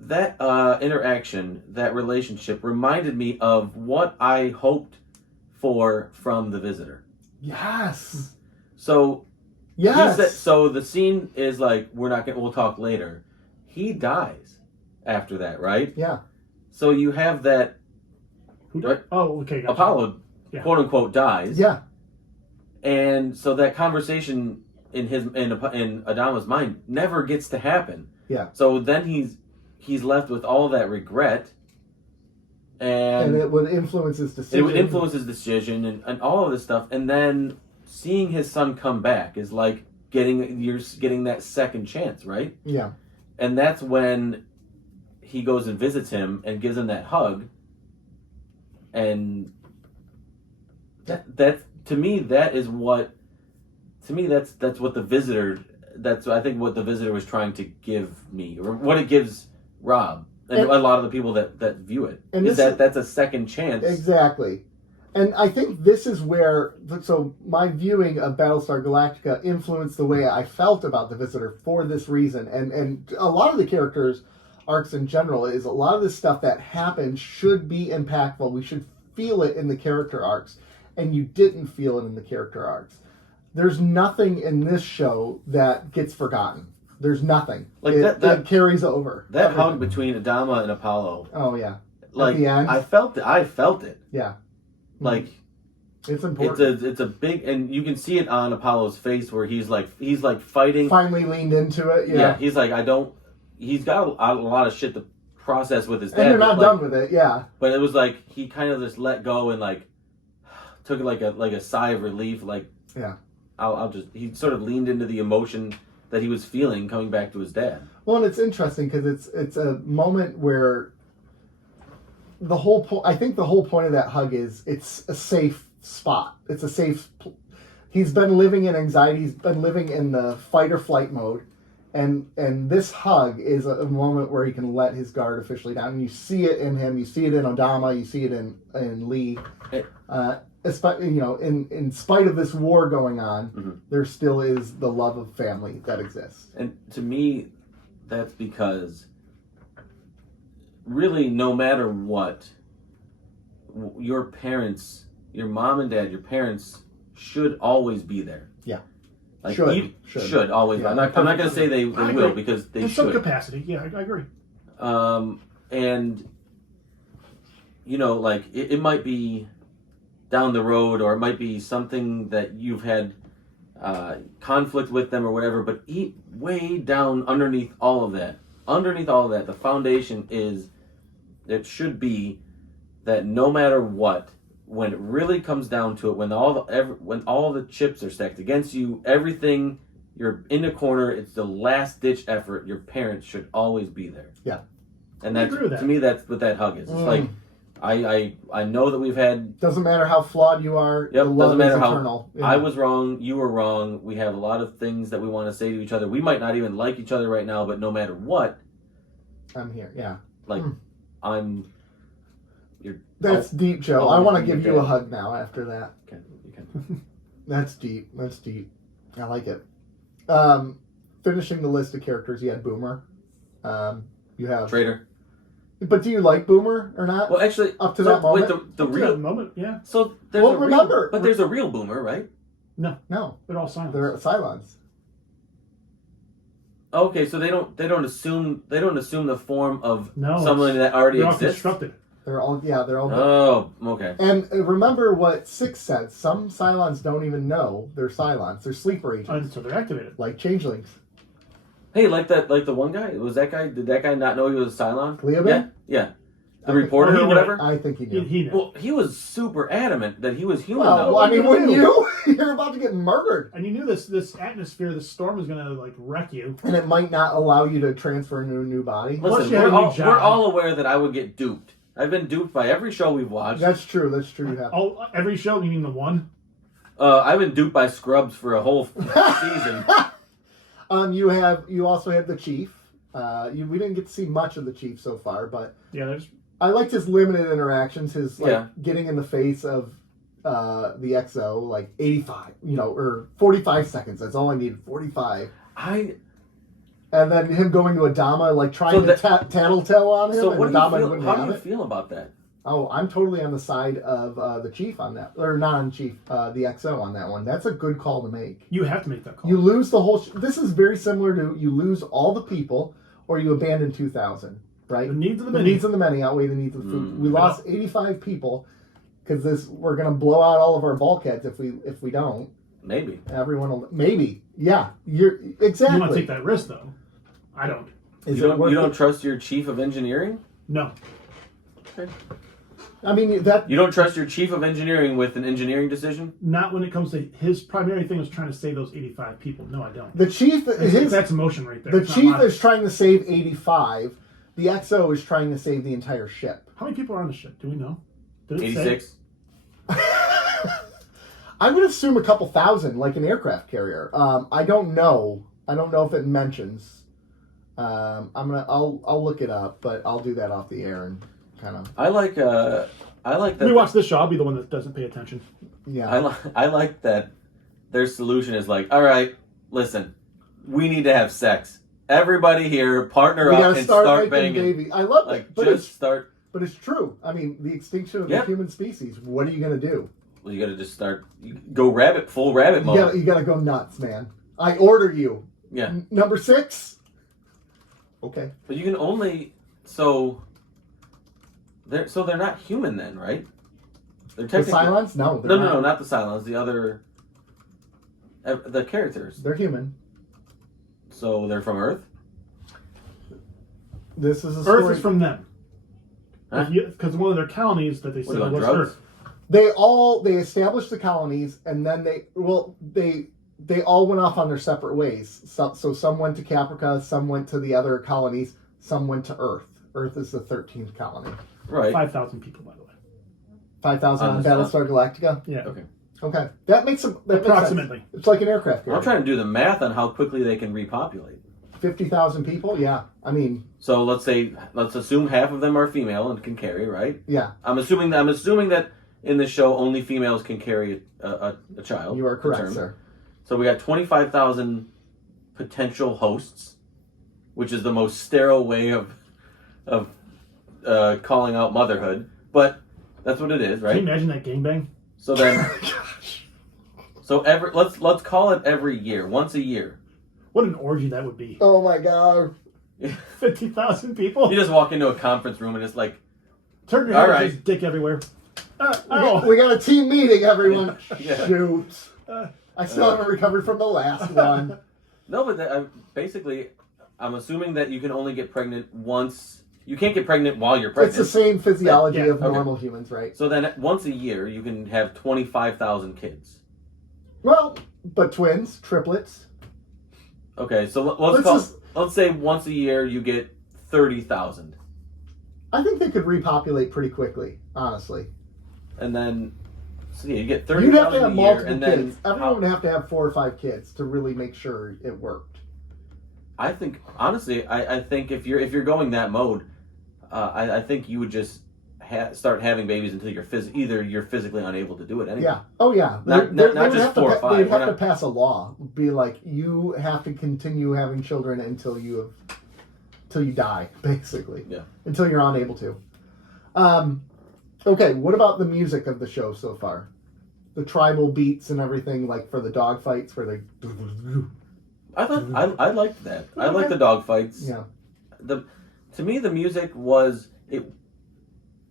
interaction, that relationship, reminded me of what I hoped for from The Visitor. Yes. So yes. So the scene is like, we'll talk later. He dies after that, right? Yeah. So you have that. Who died? Oh, okay. Gotcha. Apollo, quote unquote, dies. Yeah. And so that conversation in Adama's mind never gets to happen. Yeah. So then he's left with all that regret, and it would influence his decision. It would influence his decision and all of this stuff. And then seeing his son come back is like getting that second chance, right? Yeah. And that's when he goes and visits him and gives him that hug. And that to me that's what the Visitor. That's I think what the Visitor was trying to give me, or what it gives Rob and a lot of the people that view it. And that's a second chance. Exactly. And I think this is where, so my viewing of Battlestar Galactica influenced the way I felt about The Visitor for this reason. And a lot of the characters' arcs in general is a lot of the stuff that happened should be impactful. We should feel it in the character arcs. And you didn't feel it in the character arcs. There's nothing in this show that gets forgotten. There's nothing. Like that carries over. That hug between Adama and Apollo. Oh, yeah. Like, at the end. I felt it. Yeah. Like, it's important. It's a big, and you can see it on Apollo's face where he's like fighting. Finally leaned into it. Yeah. He's like, he's got a lot of shit to process with his dad. And they're not done with it. Yeah. But it was like he kind of just let go and like took like a sigh of relief. Like, yeah. He sort of leaned into the emotion that he was feeling coming back to his dad. Well, and it's interesting because it's a moment where the whole point. I think the whole point of that hug is it's a safe spot. It's a safe. He's been living in anxiety. He's been living in the fight or flight mode, and this hug is a moment where he can let his guard officially down. And you see it in him. You see it in Adama. You see it in Lee. In spite of this war going on, mm-hmm. there still is the love of family that exists. And to me, that's because really, no matter what, your parents, your mom and dad, your parents should always be there. Yeah. Like should always. Yeah, I'm not going to say they will, because they should. In some capacity, yeah, I agree. And like it might be down the road, or it might be something that you've had conflict with them or whatever, but way down underneath all of that, the foundation is, it should be that no matter what, when it really comes down to it, when all the chips are stacked against you, everything, you're in a corner, it's the last ditch effort, your parents should always be there. Yeah. And that's, to me, that's what that hug is. It's like, I know that we've had... Doesn't matter how flawed you are. Yep, doesn't matter how... Eternal. Yeah. I was wrong, you were wrong. We have a lot of things that we want to say to each other. We might not even like each other right now, but no matter what... I'm here, yeah. Like, That's deep, Joe. I want to give you a hug now after that. Okay, you can. That's deep. I like it. Finishing the list of characters, you had Boomer. You have... Traitor. But do you like Boomer or not? Well, actually, up to that moment, wait, the real moment, yeah. So there's there's a real Boomer, right? No, they're all Cylons. They're Cylons. Okay, so they don't assume the form of someone that already they're exists. All constructed. They're all Oh, okay. And remember what Six said. Some Cylons don't even know they're Cylons. They're sleeper agents. So they're activated. Like changelings. Hey, like the one guy? Was that guy? Did that guy not know he was a Cylon? Cleoban? Yeah. The reporter or whatever? I think he knew. He knew. Well, he was super adamant that he was human, Well, though. I mean, when you're about to get murdered. And you knew this atmosphere, this storm was going to, like, wreck you. And it might not allow you to transfer into a new body. Listen, you had a new we're job. all aware that I would get duped. I've been duped by every show we've watched. That's true. You have. Oh, every show, you mean the one? I've been duped by Scrubs for a whole season. You also have the Chief. We didn't get to see much of the Chief so far, but Yeah, I liked his limited interactions. His getting in the face of the XO, like 85, or 45 seconds. That's all I needed. 45. And then him going to Adama, like trying to tattletale on him. So and what Adama how do you feel about that? Oh, I'm totally on the side of the Chief on that, or not on Chief, the XO on that one. That's a good call to make. you have to make that call. You lose the whole. This is very similar to you lose all the people, or you abandon 2,000. Right? The needs of the The many. needs of the many outweigh the needs of the food. We lost 85 people because we're gonna blow out all of our bulkheads if we don't. Maybe. Everyone will maybe. Yeah, you're exactly. You want to take that risk, though. I don't. Is You it worth don't it? trust your chief of engineering? No. Okay. I mean that. You don't trust your chief of engineering with an engineering decision? Not when it comes to his primary thing was trying to save those 85 people. No, I don't. The Chief. That's emotion right there. The It's not Chief logic. is trying to save 85. The XO is trying to save the entire ship. How many people are on the ship? Do we know? Did it say? 86? I'm going to assume a couple thousand, like an aircraft carrier. I don't know. I don't know if it mentions. I'll look it up, but I'll do that off the air and kind of. I like that. When we watch this show, I'll be the one that doesn't pay attention. Yeah. I like that their solution is like, all right, listen, we need to have sex. Everybody here, partner We up gotta and start start making banging. baby. I love Like, it, but just start. But it's true. I mean, the extinction of Yep. the human species. What are you going to do? Well, you got to just start. Go full rabbit You mode. got to go nuts, man. I order you. Yeah. Number 6. Okay. But you can only they're not human then, right? They're The technically Cylons? No. they're no, not the Cylons. The other, the characters. They're human. So they're from Earth. This is a story. Earth is from them. Huh? Because one of their colonies that they What said about was drugs? Earth. They established the colonies, and then they all went off on their separate ways. So some went to Caprica, some went to the other colonies, some went to Earth. Earth is the 13th colony. Right. 5,000 people, by the way. 5,000 on Battlestar Galactica. Yeah. Okay. That makes them Approximately. It's like an aircraft carrier. I'm trying to do the math on how quickly they can repopulate. 50,000 people. Yeah. I mean. So let's assume half of them are female and can carry, right? Yeah. I'm assuming that in the show only females can carry a child. You are a correct, term. sir. So we got 25,000 potential hosts, which is the most sterile way of calling out motherhood. But that's what it is, right? Can you imagine that gangbang? So then, let's call it every year, once a year. What an orgy that would be. Oh my God. 50,000 people. You just walk into a conference room and it's like, Turn your All head, right. there's dick everywhere. Oh. We got a team meeting, everyone. Yeah. Shoot. I still haven't recovered from the last one. no, but basically, I'm assuming that you can only get pregnant once. You can't get pregnant while you're pregnant. It's the same physiology Yeah, of okay. normal humans, right? So then, once a year, you can have 25,000 kids. Well, but twins, triplets. Okay, so let's say once a year you get 30,000, I think they could repopulate pretty quickly, honestly. and then you get You'd have to 30,000 have a year, multiple and then kids. Everyone would have to have 4 or 5 kids to really make sure it worked. I think honestly, I think if you're going that mode, I think you would just start having babies until you're physically unable to do it anyway. Yeah. Oh, yeah. Not They would just have to 4 or 5. They'd We're have to not- pass a law. Be like, you have to continue having children until you die, basically. Yeah. Until you're unable to. Okay, what about the music of the show so far? The tribal beats and everything, like for the dog fights where they... I thought I liked that. I liked the dog fights. Yeah. To me, the music was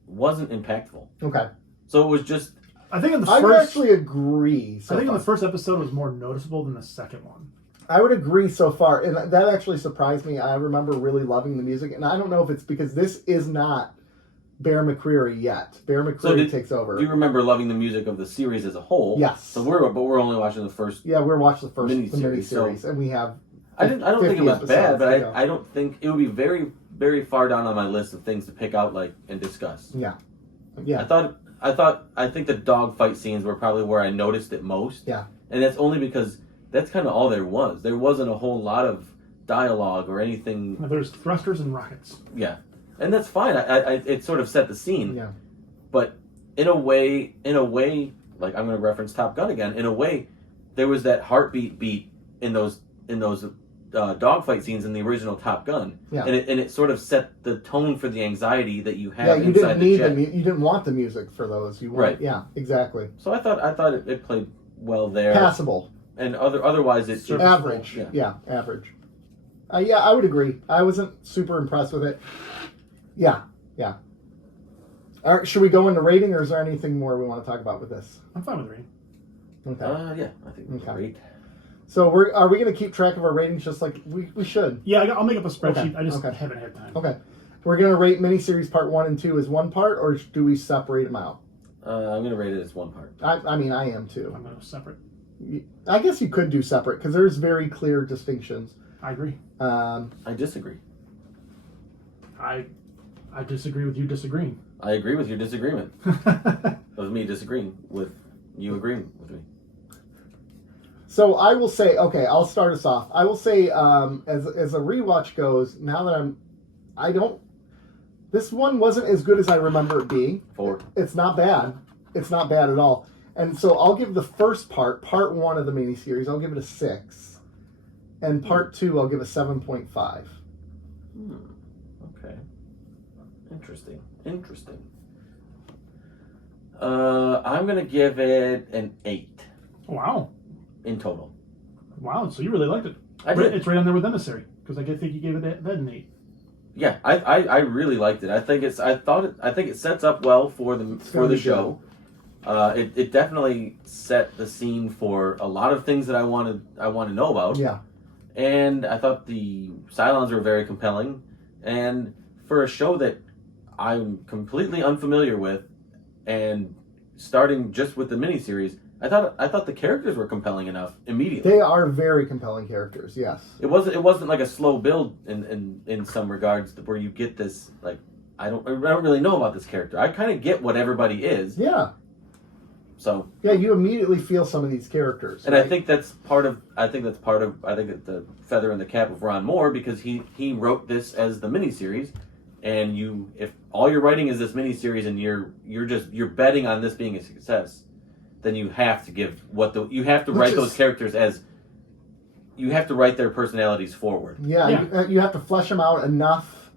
wasn't impactful. Okay. So it was just. I think in the I would first, actually agree. I think in the first episode was more noticeable than the second one. I would agree so far, and that actually surprised me. I remember really loving the music, and I don't know if it's because this is not Bear McCreary yet. Bear McCreary takes over. Do you remember loving the music of the series as a whole? Yes. So we're only watching the first. Yeah, we're watching the miniseries, miniseries, and we have. I don't think it 50 was bad, but episodes to I don't think it would be very, very far down on my list of things to pick out and discuss. Yeah. I think the dogfight scenes were probably where I noticed it most. Yeah. And that's only because that's kind of all there was. There wasn't a whole lot of dialogue or anything. There's thrusters and rockets. Yeah. And that's fine. It sort of set the scene. Yeah. But in a way, like I'm going to reference Top Gun again. In a way, there was that heartbeat beat in those dogfight scenes in the original Top Gun. Yeah. And it sort of set the tone for the anxiety that you have Yeah, you inside didn't the need jet. you didn't want the music for those. You want, Right. Yeah, exactly. So I thought it played well there. Passable. And otherwise it's Average. Yeah. Yeah, average. Yeah, I would agree. I wasn't super impressed with it. Yeah. All right, should we go into rating, or is there anything more we want to talk about with this? I'm fine with rating. Okay. Yeah, I think it was great. So are we going to keep track of our ratings just like we should? Yeah, I'll make up a spreadsheet. Okay, I just okay. haven't had time. Okay. We're going to rate miniseries part 1 and 2 as one part, or do we separate them out? I'm going to rate it as one part. I mean, I am too. I'm going to go separate. I guess you could do separate because there's very clear distinctions. I agree. I disagree. I disagree with you disagreeing. I agree with your disagreement. That was me disagreeing with you agreeing with me. So I will say, okay, I'll start us off. I will say, as a rewatch goes, now that this one wasn't as good as I remember it being. 4. It's not bad. It's not bad at all. And so I'll give the first part 1 of the miniseries, I'll give it a 6. And part 2, I'll give a 7.5. Okay. Interesting. I'm going to give it an 8 Wow. in total. Wow, so you really liked it. I did. It's right on there with Emissary, because I think you gave it that an 8. Yeah, I really liked it. I think it sets up well for the show. It definitely set the scene for a lot of things that I want to know about. Yeah. And I thought the Cylons were very compelling. And for a show that I'm completely unfamiliar with, and starting just with the miniseries, I thought the characters were compelling enough immediately. They are very compelling characters, yes. It wasn't like a slow build in some regards where you get this like I don't really know about this character. I kind of get what everybody is. Yeah. So yeah, you immediately feel some of these characters, and right? I think it's the feather in the cap of Ron Moore, because he wrote this as the miniseries, and if all you're writing is this miniseries and you're betting on this being a success, then you have to give write those characters as you have to write their personalities forward. Yeah. You have to flesh them out enough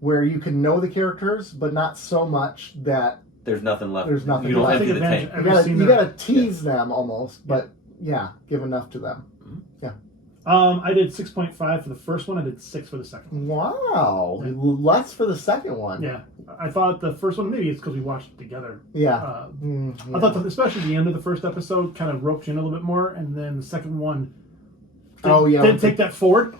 where you can know the characters, but not so much that there's nothing left. There's nothing You don't left. empty the tank. You gotta tease them almost, but give enough to them. Yeah. I did 6.5 for the first one. I did 6 for the second one. Wow. Yeah. Less for the second one. Yeah. I thought the first one, maybe it's because we watched it together. Yeah. I thought especially the end of the first episode kind of roped you in a little bit more, and then the second one did take that forward.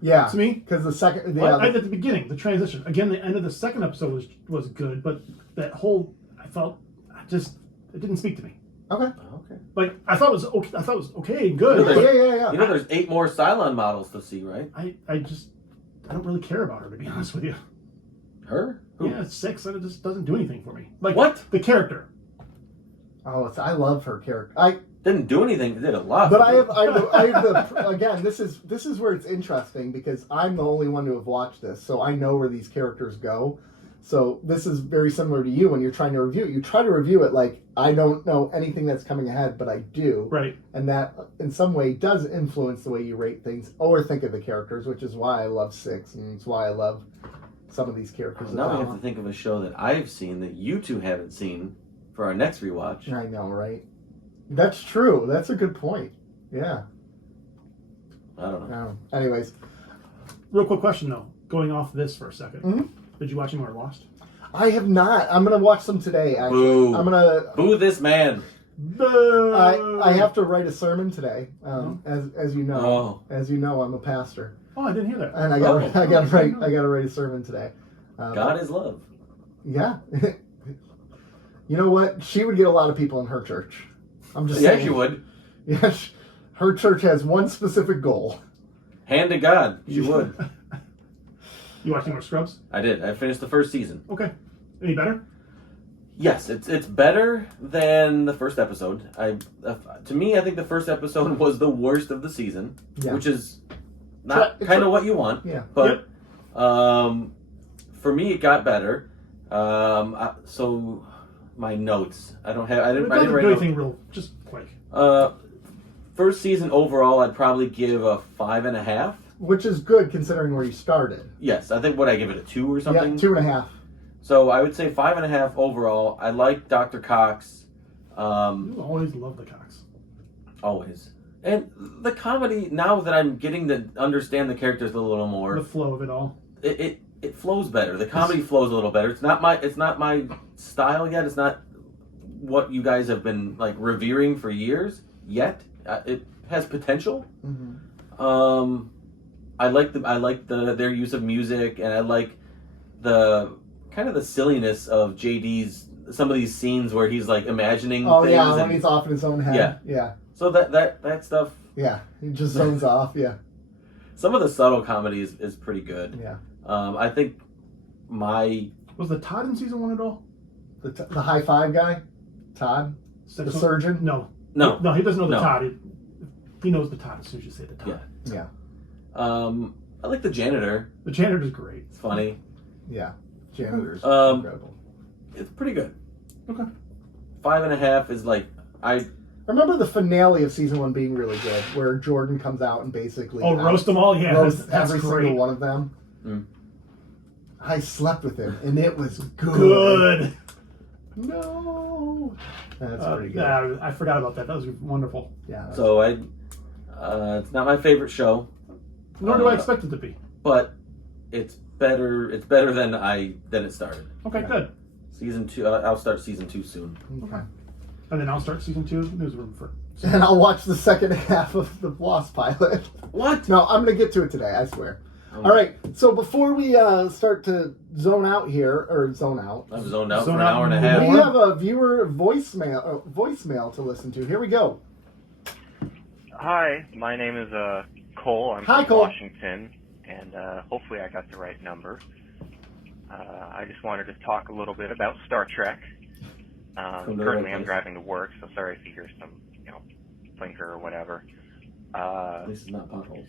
Yeah. To me. Because the second... at the beginning, the transition. Again, the end of the second episode was good, but that whole... it didn't speak to me. Okay. Like, I thought it was okay. I thought it was okay and good. Yeah. You know, there's 8 more Cylon models to see, right? I don't really care about her, to be honest with you. Her? Who? Yeah, it's 6, and it just doesn't do anything for me. Like, what? The character. Oh, I love her character. Didn't do anything. It did a lot. But I have the again. This is where it's interesting because I'm the only one to have watched this, so I know where these characters go. So this is very similar to you when you're trying to review it. You try to review it like I don't know anything that's coming ahead, but I do. Right. And that in some way does influence the way you rate things or think of the characters, which is why I love 6, and it's why I love some of these characters. Now we have to think of a show that I've seen that you two haven't seen for our next rewatch. I know, right? That's true. That's a good point. Yeah. I don't know. Anyways. Real quick question, though. Going off this for a second. Mm-hmm. Did you watch any more Lost? I have not. I'm gonna watch them today. Actually, Boo. I'm gonna. Boo this man. I have to write a sermon today. As you know, Oh. as you know, I'm a pastor, Oh, I didn't hear that. and I gotta write a sermon today. God is love. Yeah. You know what? She would get a lot of people in her church. I'm just Yeah, saying. she would. Yeah, her church has one specific goal. Hand to God, she would. You watched any more Scrubs? I did. I finished the first season. Okay. Any better? Yes, it's better than the first episode. To me, I think the first episode was the worst of the season, Yeah. which is not kind of what you want. Yeah. But for me, it got better. So my notes, I didn't write do anything real, just quick. First season overall, I'd probably give a 5.5. Which is good considering where you started. Yes, I think I give it a 2 or something. Yeah, 2.5. So I would say 5.5 overall. I like Dr. Cox. You always love the Cox. Always. And the comedy, now that I'm getting to understand the characters a little more, The flow of it all. it flows better. The comedy flows a little better. It's not my style yet. It's not what you guys have been like revering for years yet. It has potential. Mm-hmm. I like their use of music, and I like the kind of the silliness of JD's some of these scenes where he's like imagining Oh things. yeah, when and, he's off in his own head. Yeah. So that stuff. Yeah. He just zones off. Yeah. Some of the subtle comedy is pretty good. Yeah. I think Was the Todd in season 1 at all? The high five guy, Todd, the surgeon. No, he doesn't know the No. Todd. He knows the Todd as soon as you say the Todd. Yeah. Yeah. I like the janitor. The janitor's great. It's funny. Yeah. Janitors. Incredible. It's pretty good. Okay. 5.5 is like I remember the finale of season 1 being really good, where Jordan comes out and basically roast them all. Yeah, roast that's every great. single one of them. Mm. I slept with him, and it was good. Good. No, that's pretty good. Yeah, I forgot about that. That was wonderful. Yeah. So it's not my favorite show, Nor do I expect it to be. but it's better. It's better than it started. Okay, Yeah. good. Season 2. I'll start season 2 soon. Okay. And then I'll start season 2 of Newsroom for. And I'll watch the second half of the Lost pilot. What? No, I'm going to get to it today, I swear. Oh. All right, so before we start to zone out here, or zone out, I'm zoned out Zone for an out hour and a more. half. we have a viewer voicemail to listen to. Here we go. Hi, my name is Cole. I'm Hi, from Cole. Washington, and hopefully I got the right number. I just wanted to talk a little bit about Star Trek. Come to the Currently, right I'm place. driving to work, so sorry if you hear some, blinker or whatever. This is not potholes.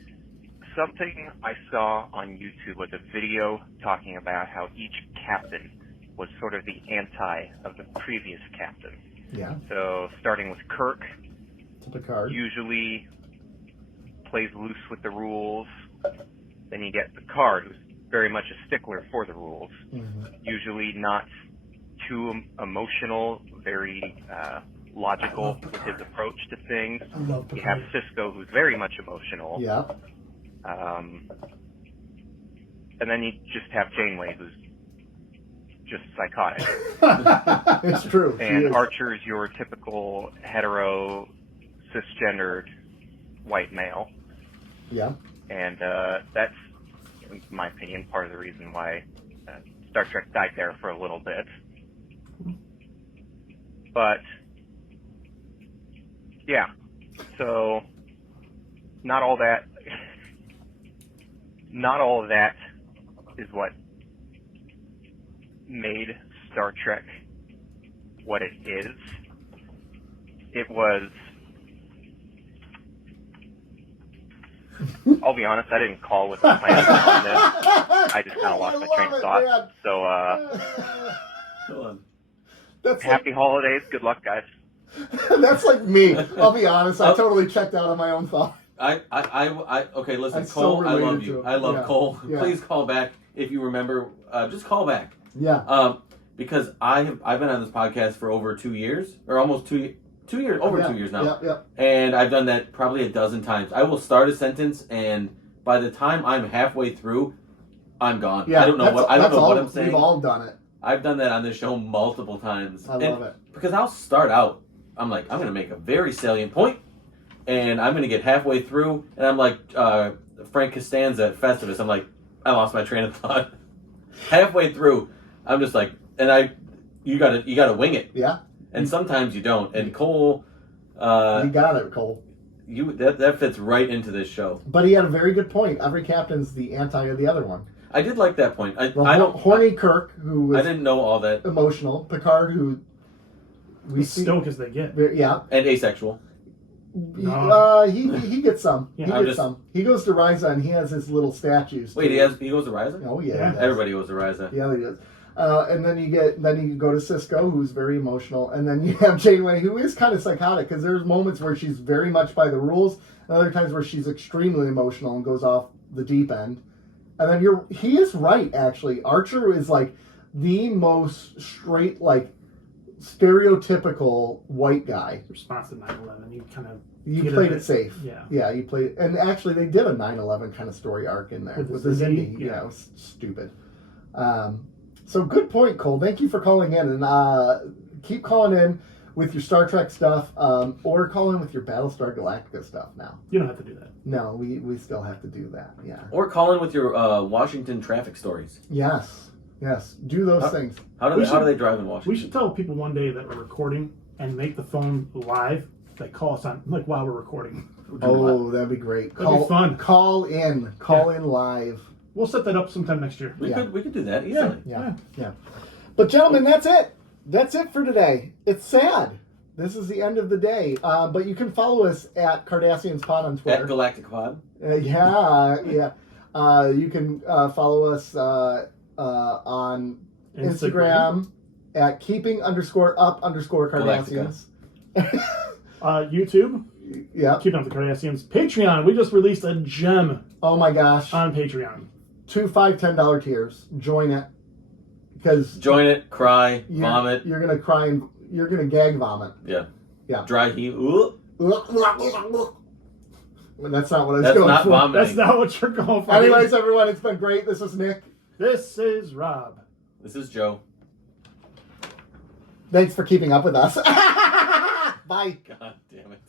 Something I saw on YouTube was a video talking about how each captain was sort of the anti of the previous captain. Yeah, So, starting with Kirk, to Picard. usually plays loose with the rules. Then you get Picard, who's very much a stickler for the rules. Mm-hmm. Usually not too emotional, very logical with his approach to things. I love You have Picard. Cisco, who's very much emotional. Yeah. And then you just have Janeway, who's just psychotic. It's true. she And is. Archer's your typical hetero, cisgendered white male. Yeah. And that's, in my opinion, part of the reason why Star Trek died there for a little bit. But, yeah. So, not all of that is what made Star Trek what it is. It was... I'll be honest, I didn't call with the plan on this. I just kind of lost my train of thought. Man. So, Hold on. That's happy holidays. Good luck, guys. that's like me. I'll be honest. I totally checked out on my own thought. Okay, listen, I'm so Cole, I love related you. to him. I love Yeah. Cole. Yeah. Please call back if you remember. Just call back. Yeah. Because I've been on this podcast for over 2 years, or almost 2 years, over Yeah. 2 years now. Yeah. And I've done that probably a dozen times. I will start a sentence, and by the time I'm halfway through, I'm gone. Yeah. I don't know what I'm saying. We've all done it. I've done that on this show multiple times. I love it. Because I'll start out, I'm like, I'm going to make a very salient point, and I'm going to get halfway through, and I'm like Frank Costanza at Festivus. I'm like, I lost my train of thought. Halfway through, I'm just like, you gotta wing it. Yeah. And sometimes you don't. And Cole, you got it, Cole. That fits right into this show. But he had a very good point. Every captain's the anti of the other one. I did like that point. Horny Kirk, who was I didn't know all that. emotional. Picard, who We stoic as they get. Yeah. And asexual. No. He gets some. Yeah, He gets some. He goes to Ryza and he has his little statues. Wait, too. he goes to Ryza? Oh yeah. Yeah. He does. Everybody goes to Ryza. Yeah, he does. And then you go to Cisco, who's very emotional, and then you have Janeway, who is kind of psychotic because there's moments where she's very much by the rules, and other times where she's extremely emotional and goes off the deep end. And then he is right, actually. Archer is like the most straight, like stereotypical white guy. Response to 9/11, you kind of played it safe. Yeah, you played it, and actually they did a 9/11 kind of story arc in there with the Zindi. Yeah, it was stupid. So good point, Cole. Thank you for calling in, and keep calling in with your Star Trek stuff, or call in with your Battlestar Galactica stuff now. You don't have to do that. No, we still have to do that. Yeah. Or call in with your Washington traffic stories. Yes. Do those things. How do they drive in Washington? We should tell people one day that we're recording and make the phone live. They call us on like while we're recording. Oh, that'd be great. That'd be fun. Call in live. We'll set that up sometime next year. We could do that easily. Yeah. But gentlemen, that's it. That's it for today. It's sad. This is the end of the day. But you can follow us at Cardassians Pod on Twitter. At Galactic Pod. Yeah. You can follow us on Instagram at keeping_up_Cardassians. YouTube. Yeah. Keeping Up the Cardassians. Patreon. We just released a gem Oh my gosh. on Patreon. 2 $5 $10 tiers. Join it. Because Join it, cry, vomit. You're gonna cry and you're gonna gag vomit. Yeah. Yeah. Dry heave. Ooh. Well, that's not what I was That's going not for. vomiting. That's not what you're going for. Anyways, everyone, it's been great. This is Nick. This is Rob. This is Joe. Thanks for keeping up with us. Bye. God damn it.